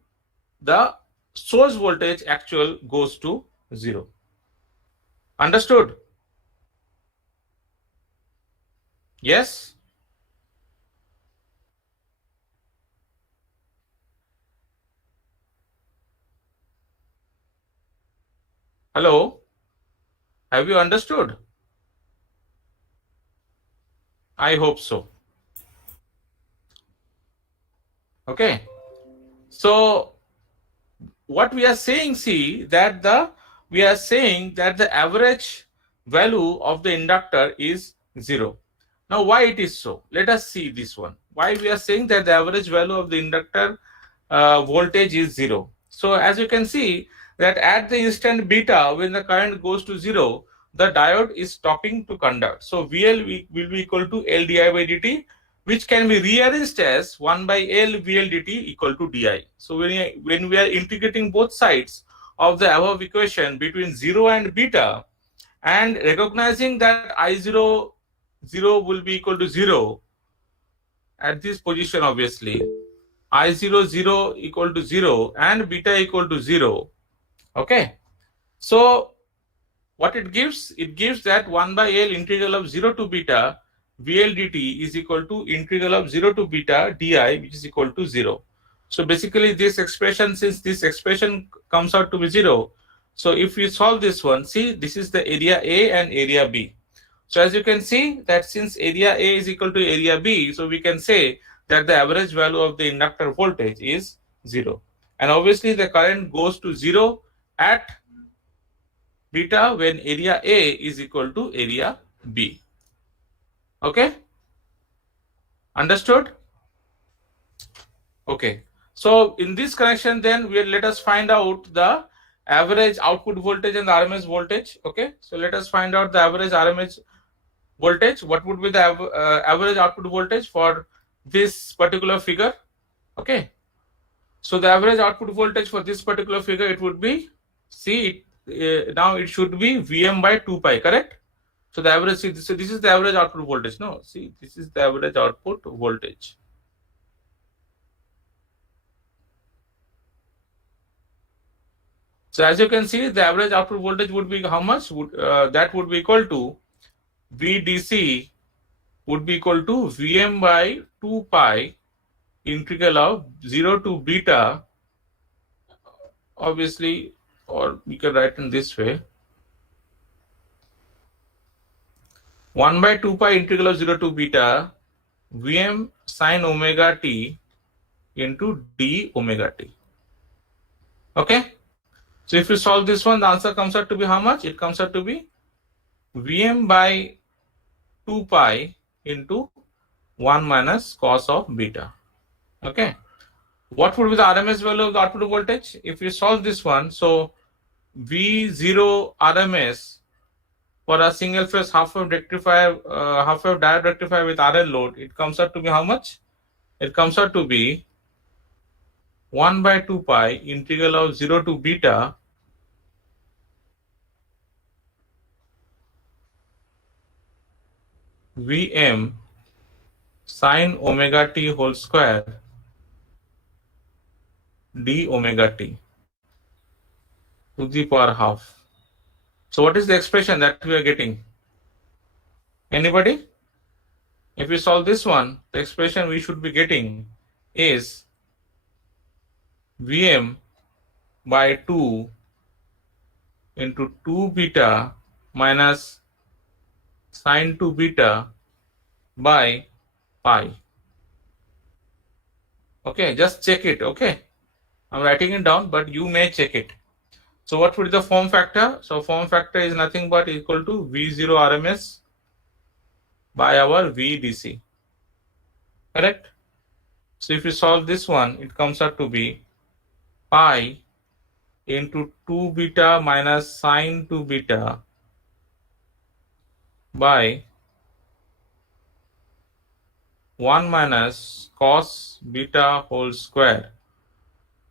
the source voltage actual goes to 0. Understood? Yes? Hello? Have you understood? I hope so. Okay. So what we are saying, see that we are saying that the average value of the inductor is 0. Now why it is so? Let us see this one. Why we are saying that the average value of the inductor voltage is 0. So as you can see that at the instant beta, when the current goes to 0, the diode is stopping to conduct. So VL will be equal to L di by dt, which can be rearranged as 1 by L VL dt equal to di. So when we are integrating both sides of the above equation between 0 and beta, and recognizing that I0 0 will be equal to 0 at this position, obviously I0 0 equal to 0 and beta equal to 0. Okay, so what it gives? It gives that 1 by L integral of 0 to beta VL dt is equal to integral of 0 to beta di, which is equal to 0. So basically this expression, since this expression comes out to be 0, so if we solve this one, see, this is the area A and area B. So as you can see that since area A is equal to area B, so we can say that the average value of the inductor voltage is 0. And obviously the current goes to 0 at beta when area A is equal to area B. Okay? Understood? Okay. So in this connection, then let us find out the average output voltage and the RMS voltage. Okay. So let us find out the average RMS voltage. What would be the average output voltage for this particular figure? Okay. So the average output voltage for this particular figure, it would be, see, now it should be Vm by 2 pi, correct? So the average, see, so this is the average output voltage. No, see, this is the average output voltage. So as you can see, the average output voltage would be how much? That would be equal to VDC would be equal to Vm by 2 pi integral of 0 to beta, obviously, or we can write in this way, 1 by 2 pi integral of 0 to beta Vm sine omega t into d omega t. Okay. So if you solve this one, the answer comes out to be how much? It comes out to be Vm by 2 pi into 1 minus cos of beta. Okay. What would be the RMS value of the output voltage? If you solve this one, so V0 RMS for a single phase half wave rectifier, half wave diode rectifier with RL load, it comes out to be how much? It comes out to be 1 by 2 pi integral of 0 to beta Vm sine omega t whole square d omega t to the power half. So what is the expression that we are getting? Anybody? If we solve this one, the expression we should be getting is Vm by 2 into 2 beta minus sine 2 beta by pi. Okay, just check it. Okay, I'm writing it down, but you may check it. So what would be the form factor? So form factor is nothing but equal to V0 RMS by our VDC. Correct? So if you solve this one, it comes out to be pi into 2 beta minus sine 2 beta by 1 minus cos beta whole square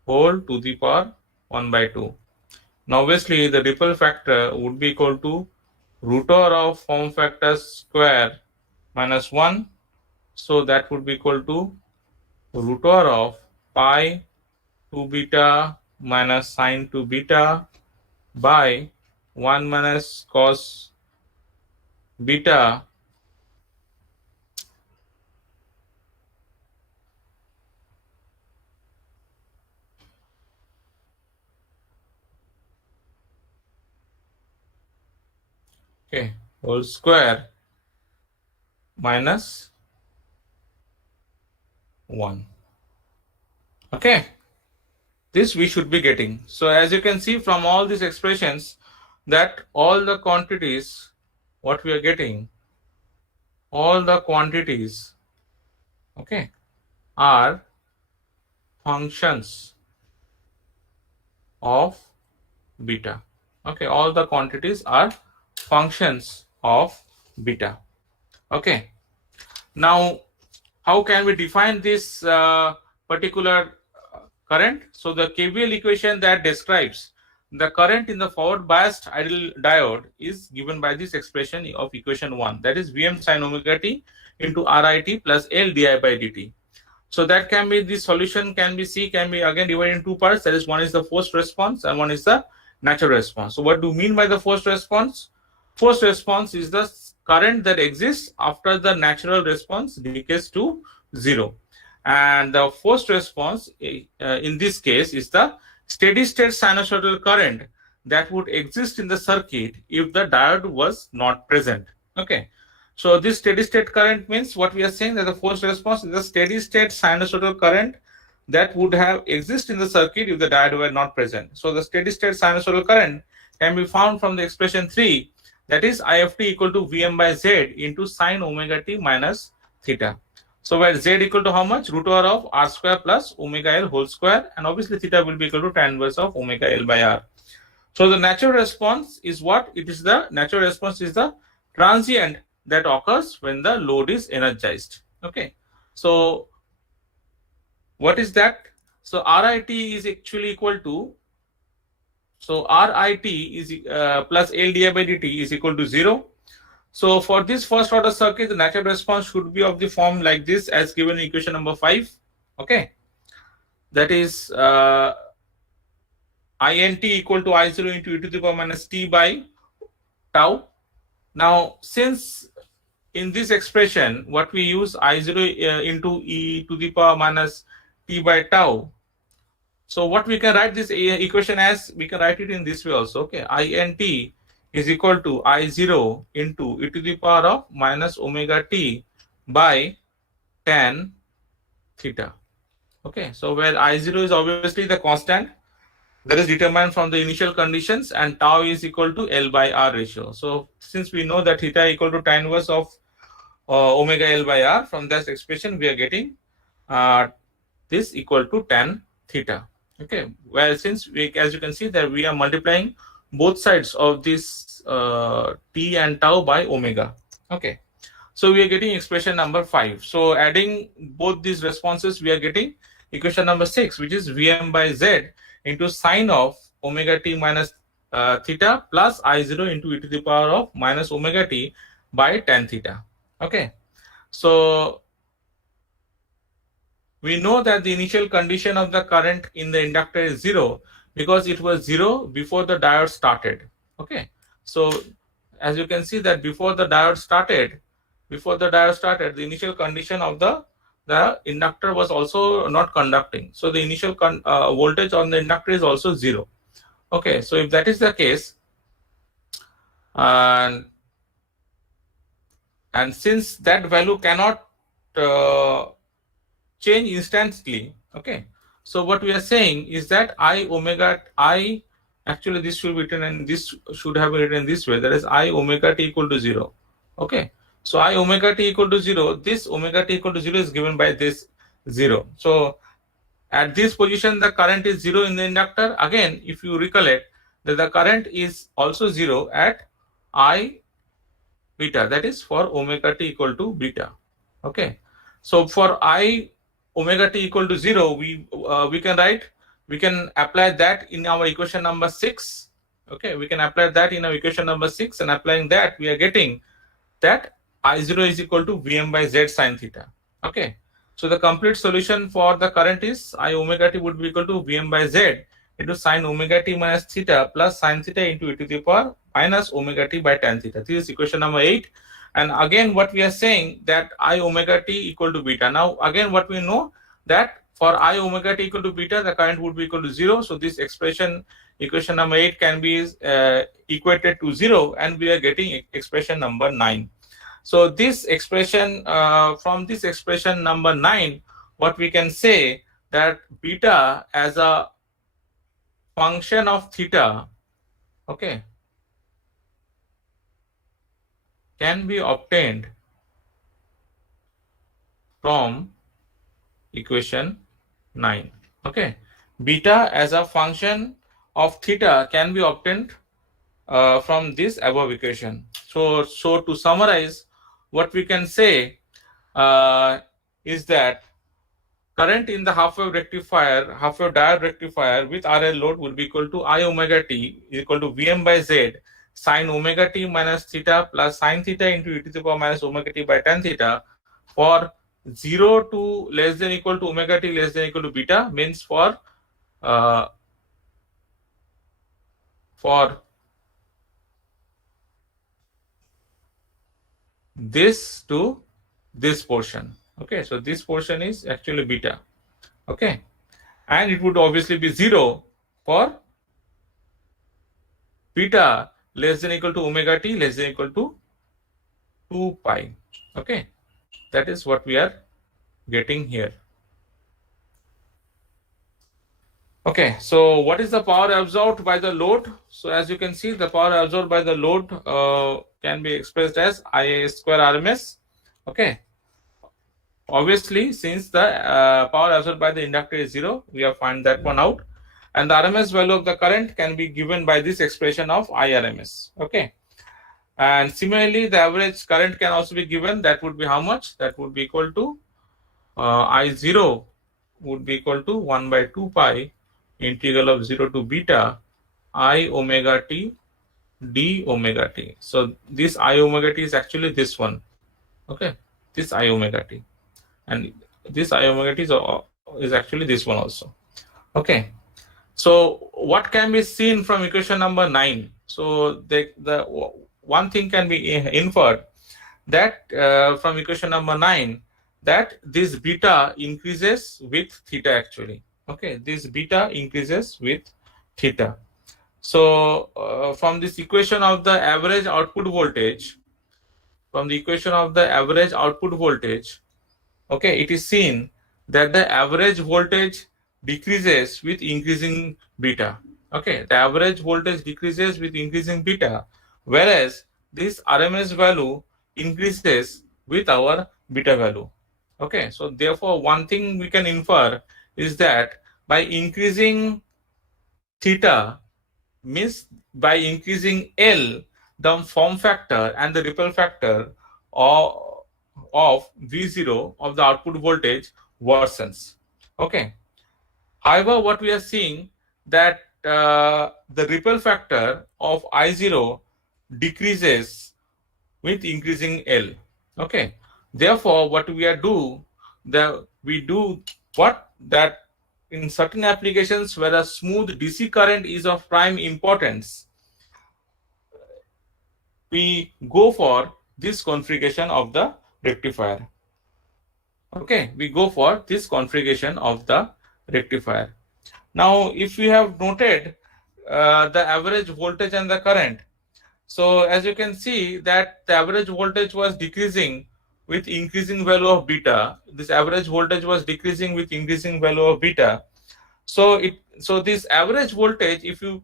whole to the power 1 by 2. Now obviously the ripple factor would be equal to root over of form factor square minus 1. So that would be equal to root over of pi 2 beta minus sine 2 beta by 1 minus cos beta whole square minus 1. Okay, this we should be getting. So as you can see from all these expressions that all the quantities what we are getting, all the quantities, okay, are functions of beta. Okay, all the quantities are functions of beta. Okay, now how can we define this particular current? So the KVL equation that describes the current in the forward biased ideal diode is given by this expression of equation 1, that is Vm sin omega t into RIT plus L di by dt. So that can be, the solution can be again divided in two parts, that is one is the forced response and one is the natural response. So what do you mean by the forced response? Forced response is the current that exists after the natural response decays to 0, and the forced response in this case is the steady state sinusoidal current that would exist in the circuit if the diode was not present. Okay, so this steady state current means what we are saying, that the forced response is the steady state sinusoidal current that would have exist in the circuit if the diode were not present. So the steady state sinusoidal current can be found from the expression 3, that is I of t equal to Vm by Z into sine omega t minus theta. So where Z equal to how much? Root over of R square plus omega L whole square, and obviously theta will be equal to tan inverse of omega L by R. So the natural response is what? It is the natural response is the transient that occurs when the load is energized. Okay, so what is that? So RIT is actually equal to, so RIT is plus L di by dt is equal to 0. So for this first order circuit, the natural response should be of the form like this as given in equation number 5. Okay, that is INT equal to I0 into e to the power minus t by tau. Now since in this expression what we use I0 into e to the power minus t by tau, so what we can write this equation as, we can write it in this way also. Okay, INT is equal to I0 into e to the power of minus omega t by tan theta. Okay, so where I0 is obviously the constant that is determined from the initial conditions, and tau is equal to L by R ratio. So since we know that theta equal to tan inverse of omega L by R, from that expression we are getting this equal to tan theta. Okay, well, since we, as you can see that we are multiplying both sides of this t and tau by omega. Okay, so we are getting expression number 5. So adding both these responses, we are getting equation number 6, which is Vm by Z into sine of omega t minus theta plus I0 into e to the power of minus omega t by tan theta. Okay, so we know that the initial condition of the current in the inductor is 0 because it was 0 before the diode started. Okay, so as you can see that before the diode started, the initial condition of the inductor was also not conducting. So the initial voltage on the inductor is also 0. Okay, so if that is the case, and since that value cannot change instantly, okay, so what we are saying is that actually this should be written, and this should have been written this way, that is I omega t equal to 0. Okay, so I omega t equal to 0, this omega t equal to 0 is given by this 0. So at this position, the current is 0 in the inductor. Again, if you recollect that the current is also 0 at I beta, that is for omega t equal to beta. Okay. So for I omega t equal to 0, we can apply that in our equation number 6. Okay, we can apply that in our equation number 6, and applying that we are getting that I0 is equal to Vm by Z sine theta. Okay. So the complete solution for the current is I omega t would be equal to Vm by Z into sine omega t minus theta plus sine theta into e to the power minus omega t by tan theta. This is equation number 8. And again, what we are saying that I omega t equal to beta. Now, again, what we know that for I omega t equal to beta, the current would be equal to 0. So this expression, equation number 8, can be equated to 0, and we are getting expression number 9. So this expression, from this expression number 9, what we can say that beta as a function of theta, okay, can be obtained from equation 9. Okay, beta as a function of theta can be obtained from this above equation. So to summarize, what we can say is that current in the half-wave rectifier, half-wave diode rectifier with RL load will be equal to I omega t is equal to Vm by Z sine omega t minus theta plus sine theta into e to the power minus omega t by tan theta for 0 to less than equal to omega t less than equal to beta, means for this to this portion. Okay, so this portion is actually beta. Okay, and it would obviously be 0 for beta less than equal to omega t less than equal to 2 pi. Okay, that is what we are getting here. Okay, so what is the power absorbed by the load? So as you can see, the power absorbed by the load can be expressed as Ia square RMS. Okay, obviously, since the power absorbed by the inductor is 0, we have found that one out. And the RMS value of the current can be given by this expression of IRMS. Okay. And similarly, the average current can also be given. That would be how much? That would be equal to I0 would be equal to 1 by 2 pi integral of 0 to beta I omega t d omega t. So this I omega t is actually this one. Okay. This I omega t. And this I omega t is actually this one also. Okay. So what can be seen from equation number 9? So the one thing can be inferred that from equation number 9, that this beta increases with theta actually. Okay, this beta increases with theta. So from this equation of the average output voltage, okay, it is seen that the average voltage decreases with increasing beta. Okay, the average voltage decreases with increasing beta, whereas this RMS value increases with our beta value. Okay, so therefore one thing we can infer is that by increasing theta, means by increasing L, the form factor and the ripple factor of V0 of the output voltage worsens. Okay. However, what we are seeing that the ripple factor of I0 decreases with increasing L. Okay. Therefore, what we are that in certain applications where a smooth DC current is of prime importance, we go for this configuration of the rectifier. Okay, we go for this configuration of the rectifier. Now, if we have noted the average voltage and the current, so as you can see that the average voltage was decreasing with increasing value of beta. This average voltage was decreasing with increasing value of beta. So this average voltage, if you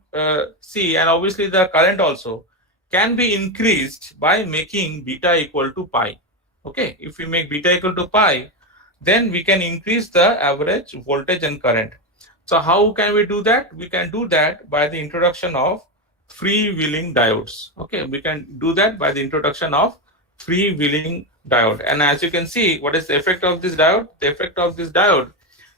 see, and obviously the current also, can be increased by making beta equal to pi. Okay, if we make beta equal to pi, then we can increase the average voltage and current. So how can we do that? We can do that by the introduction of freewheeling diodes. Okay, we can do that by the introduction of freewheeling diode. And as you can see, what is the effect of this diode? The effect of this diode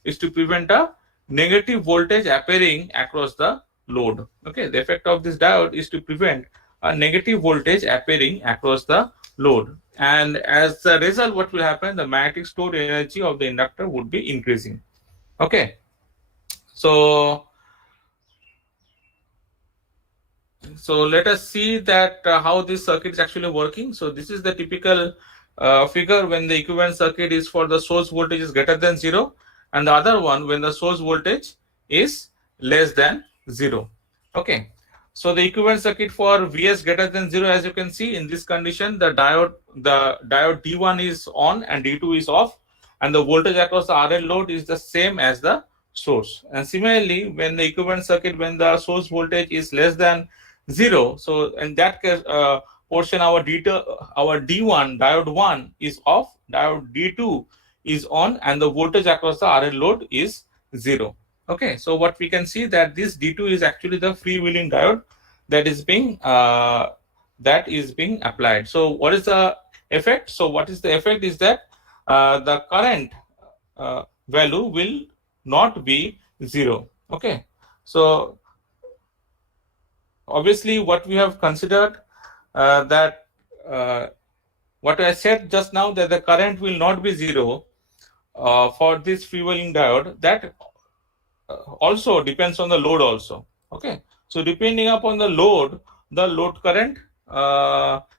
is to prevent a negative voltage appearing across the load. Okay, the effect of this diode is to prevent a negative voltage appearing across the load. And as a result, what will happen? The magnetic stored energy of the inductor would be increasing. Okay, so let us see that how this circuit is actually working. So this is the typical figure when the equivalent circuit is for the source voltage is greater than 0, and the other one when the source voltage is less than 0. Okay, so the equivalent circuit for Vs greater than 0, as you can see in this condition, the diode D1 is on and D2 is off, and the voltage across the RL load is the same as the source. And similarly, when the equivalent circuit, when the source voltage is less than 0, so in that case portion, our D1 diode 1 is off, diode D2 is on, and the voltage across the RL load is 0. Okay, so what we can see that this D2 is actually the freewheeling diode that is being applied. So what is the effect? So what is the effect is that the current value will not be 0. Okay, so obviously what we have considered that what I said just now, that the current will not be 0 for this freewheeling diode, that also depends on the load also. Okay, so depending upon the load current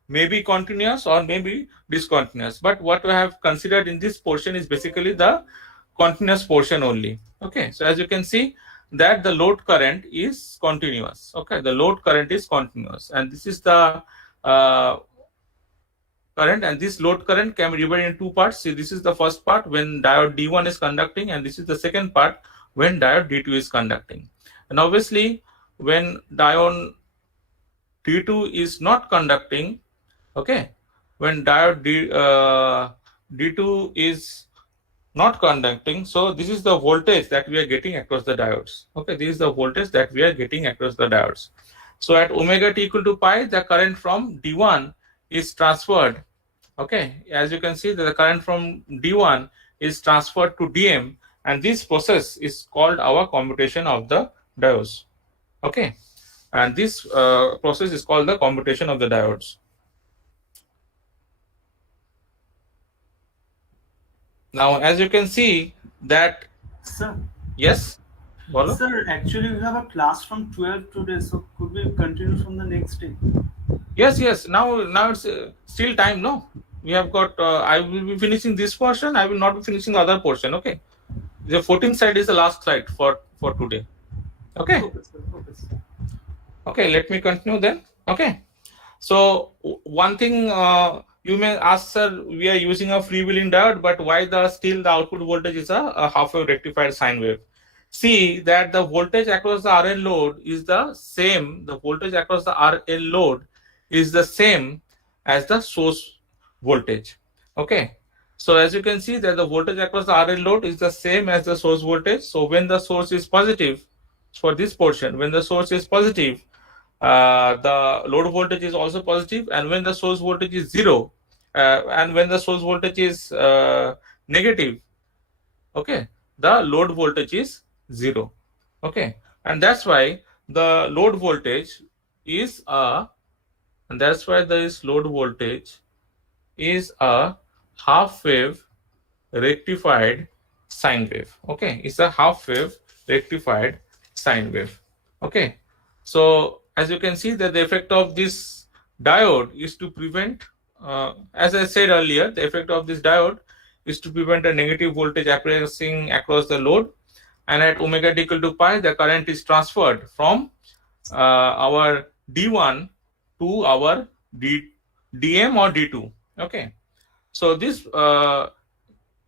may be continuous or may be discontinuous, but what we have considered in this portion is basically the continuous portion only. Okay, so as you can see that the load current is continuous. Okay, the load current is continuous, and this is the current, and this load current can be divided in two parts. See, this is the first part when diode D1 is conducting, and this is the second part when diode D2 is conducting. And obviously when diode D2 is not conducting, okay, when diode D2 is not conducting, so this is the voltage that we are getting across the diodes. Okay, this is the voltage that we are getting across the diodes. So at omega t equal to pi, the current from D1 is transferred. Okay, as you can see that the current from D1 is transferred to Dm, and this process is called our commutation of the diodes. Okay, and this process is called the commutation of the diodes. Now, as you can see that, Sir. yes, Bolo? Sir, actually we have a class from 12 today, so could we continue from the next day? Yes. Now it's still time. No, we have got. I will be finishing this portion. I will not be finishing the other portion. Okay, the 14th slide is the last slide for today. Okay. Okay, sir. Okay, sir. Okay, let me continue then. Okay, so one thing you may ask, sir, we are using a freewheeling diode, but why still the output voltage is a half-wave rectified sine wave? See that the voltage across the RL load is the same. The voltage across the RL load is the same as the source voltage. Okay, so as you can see that the voltage across the RL load is the same as the source voltage. So when the source is positive, for this portion, when the source is positive, the load voltage is also positive, and when the source voltage is 0, and when the source voltage is negative, okay, the load voltage is 0. Okay, and that's why the load voltage is a half wave rectified sine wave. Okay, it's a half wave rectified sine wave. Okay, so as you can see that the effect of this diode is to prevent, as I said earlier, the effect of this diode is to prevent a negative voltage appearing across the load, and at omega t equal to pi, the current is transferred from our D1 to our Dm or D2. Okay, so this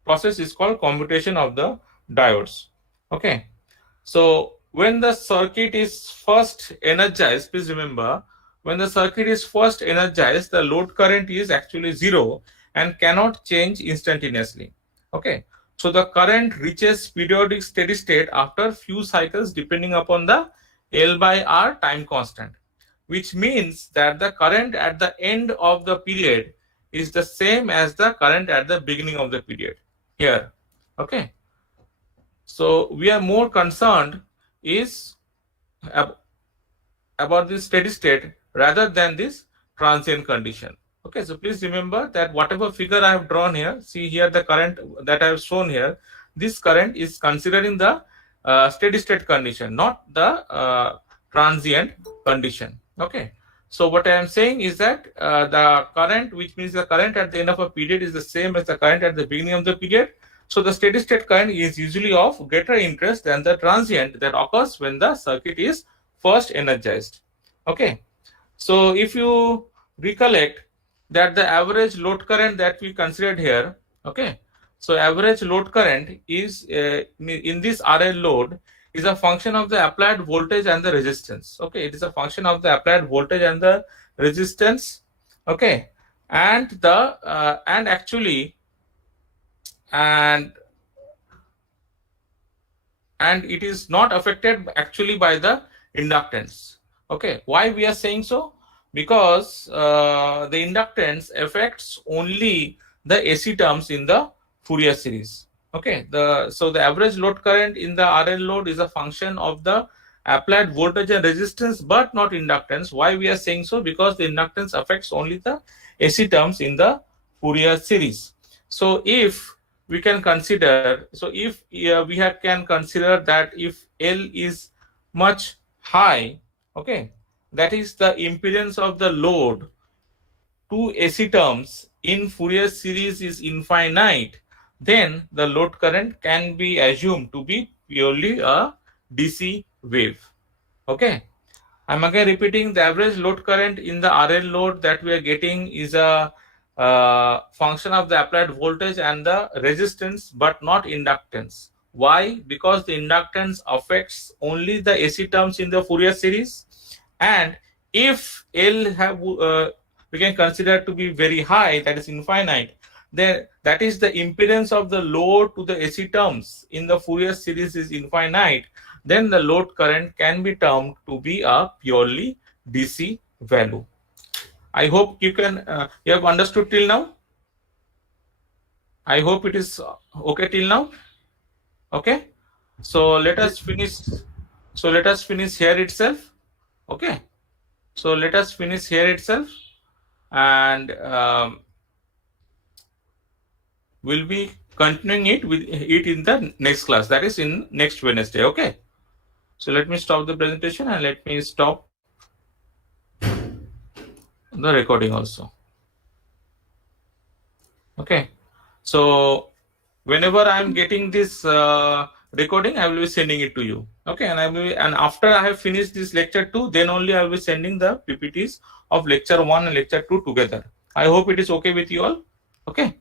process is called commutation of the diodes. Okay, so when the circuit is first energized, please remember, when the circuit is first energized, the load current is actually 0 and cannot change instantaneously. Okay, So the current reaches periodic steady state after few cycles depending upon the L by R time constant, which means that the current at the end of the period is the same as the current at the beginning of the period here. Okay. So we are more concerned is about this steady state rather than this transient condition. Okay, so please remember that whatever figure I have drawn here, see here the current that I have shown here, this current is considering the steady state condition, not the transient condition. Okay, so what I am saying is that the current, which means the current at the end of a period, is the same as the current at the beginning of the period. So the steady state current is usually of greater interest than the transient that occurs when the circuit is first energized. Okay, so if you recollect that the average load current that we considered here, okay, so average load current is in this RL load is a function of the applied voltage and the resistance. Okay, it is a function of the applied voltage and the resistance. Okay, and the and actually and it is not affected actually by the inductance. Okay, why we are saying so? Because the inductance affects only the AC terms in the Fourier series. Okay, so the average load current in the RL load is a function of the applied voltage and resistance, but not inductance. Why we are saying so? Because the inductance affects only the AC terms in the Fourier series. So if we can consider, so if we can consider that if L is much high, okay, that is the impedance of the load to AC terms in Fourier series is infinite, then the load current can be assumed to be purely a DC wave. Okay, I'm again repeating, the average load current in the RL load that we are getting is a function of the applied voltage and the resistance, but not inductance. Why? Because the inductance affects only the AC terms in the Fourier series, and if L have we can consider to be very high, that is infinite, then that is the impedance of the load to the AC terms in the Fourier series is infinite, then the load current can be termed to be a purely DC value. I hope you can you have understood till now. I hope it is okay till now. Okay, so let us finish. So let us finish here itself. Okay, so let us finish here itself, and we'll be continuing it with it in the next class, that is in next Wednesday. Okay, so let me stop the presentation and let me stop the recording also. Okay, so whenever I am getting this recording, I will be sending it to you. Okay, and after I have finished this lecture 2, then only I will be sending the PPTs of lecture 1 and lecture 2 together. I hope it is okay with you all. Okay,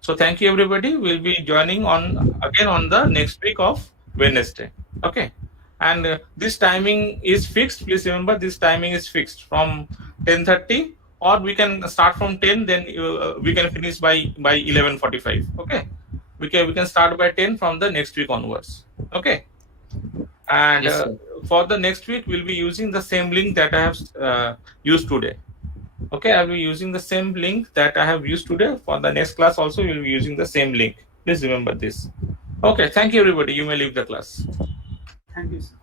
so thank you everybody. We'll be joining on again on the next week of Wednesday. Okay, and this timing is fixed. Please remember, this timing is fixed from 10:30, or we can start from 10, then we can finish by 11:45. Okay, we can start by 10 from the next week onwards. Okay, and Yes, for the next week we'll be using the same link that I have used today. Okay, I'll be using the same link that I have used today. For the next class also we'll be using the same link. Please remember this. Okay, thank you everybody. You may leave the class. Thank you, sir.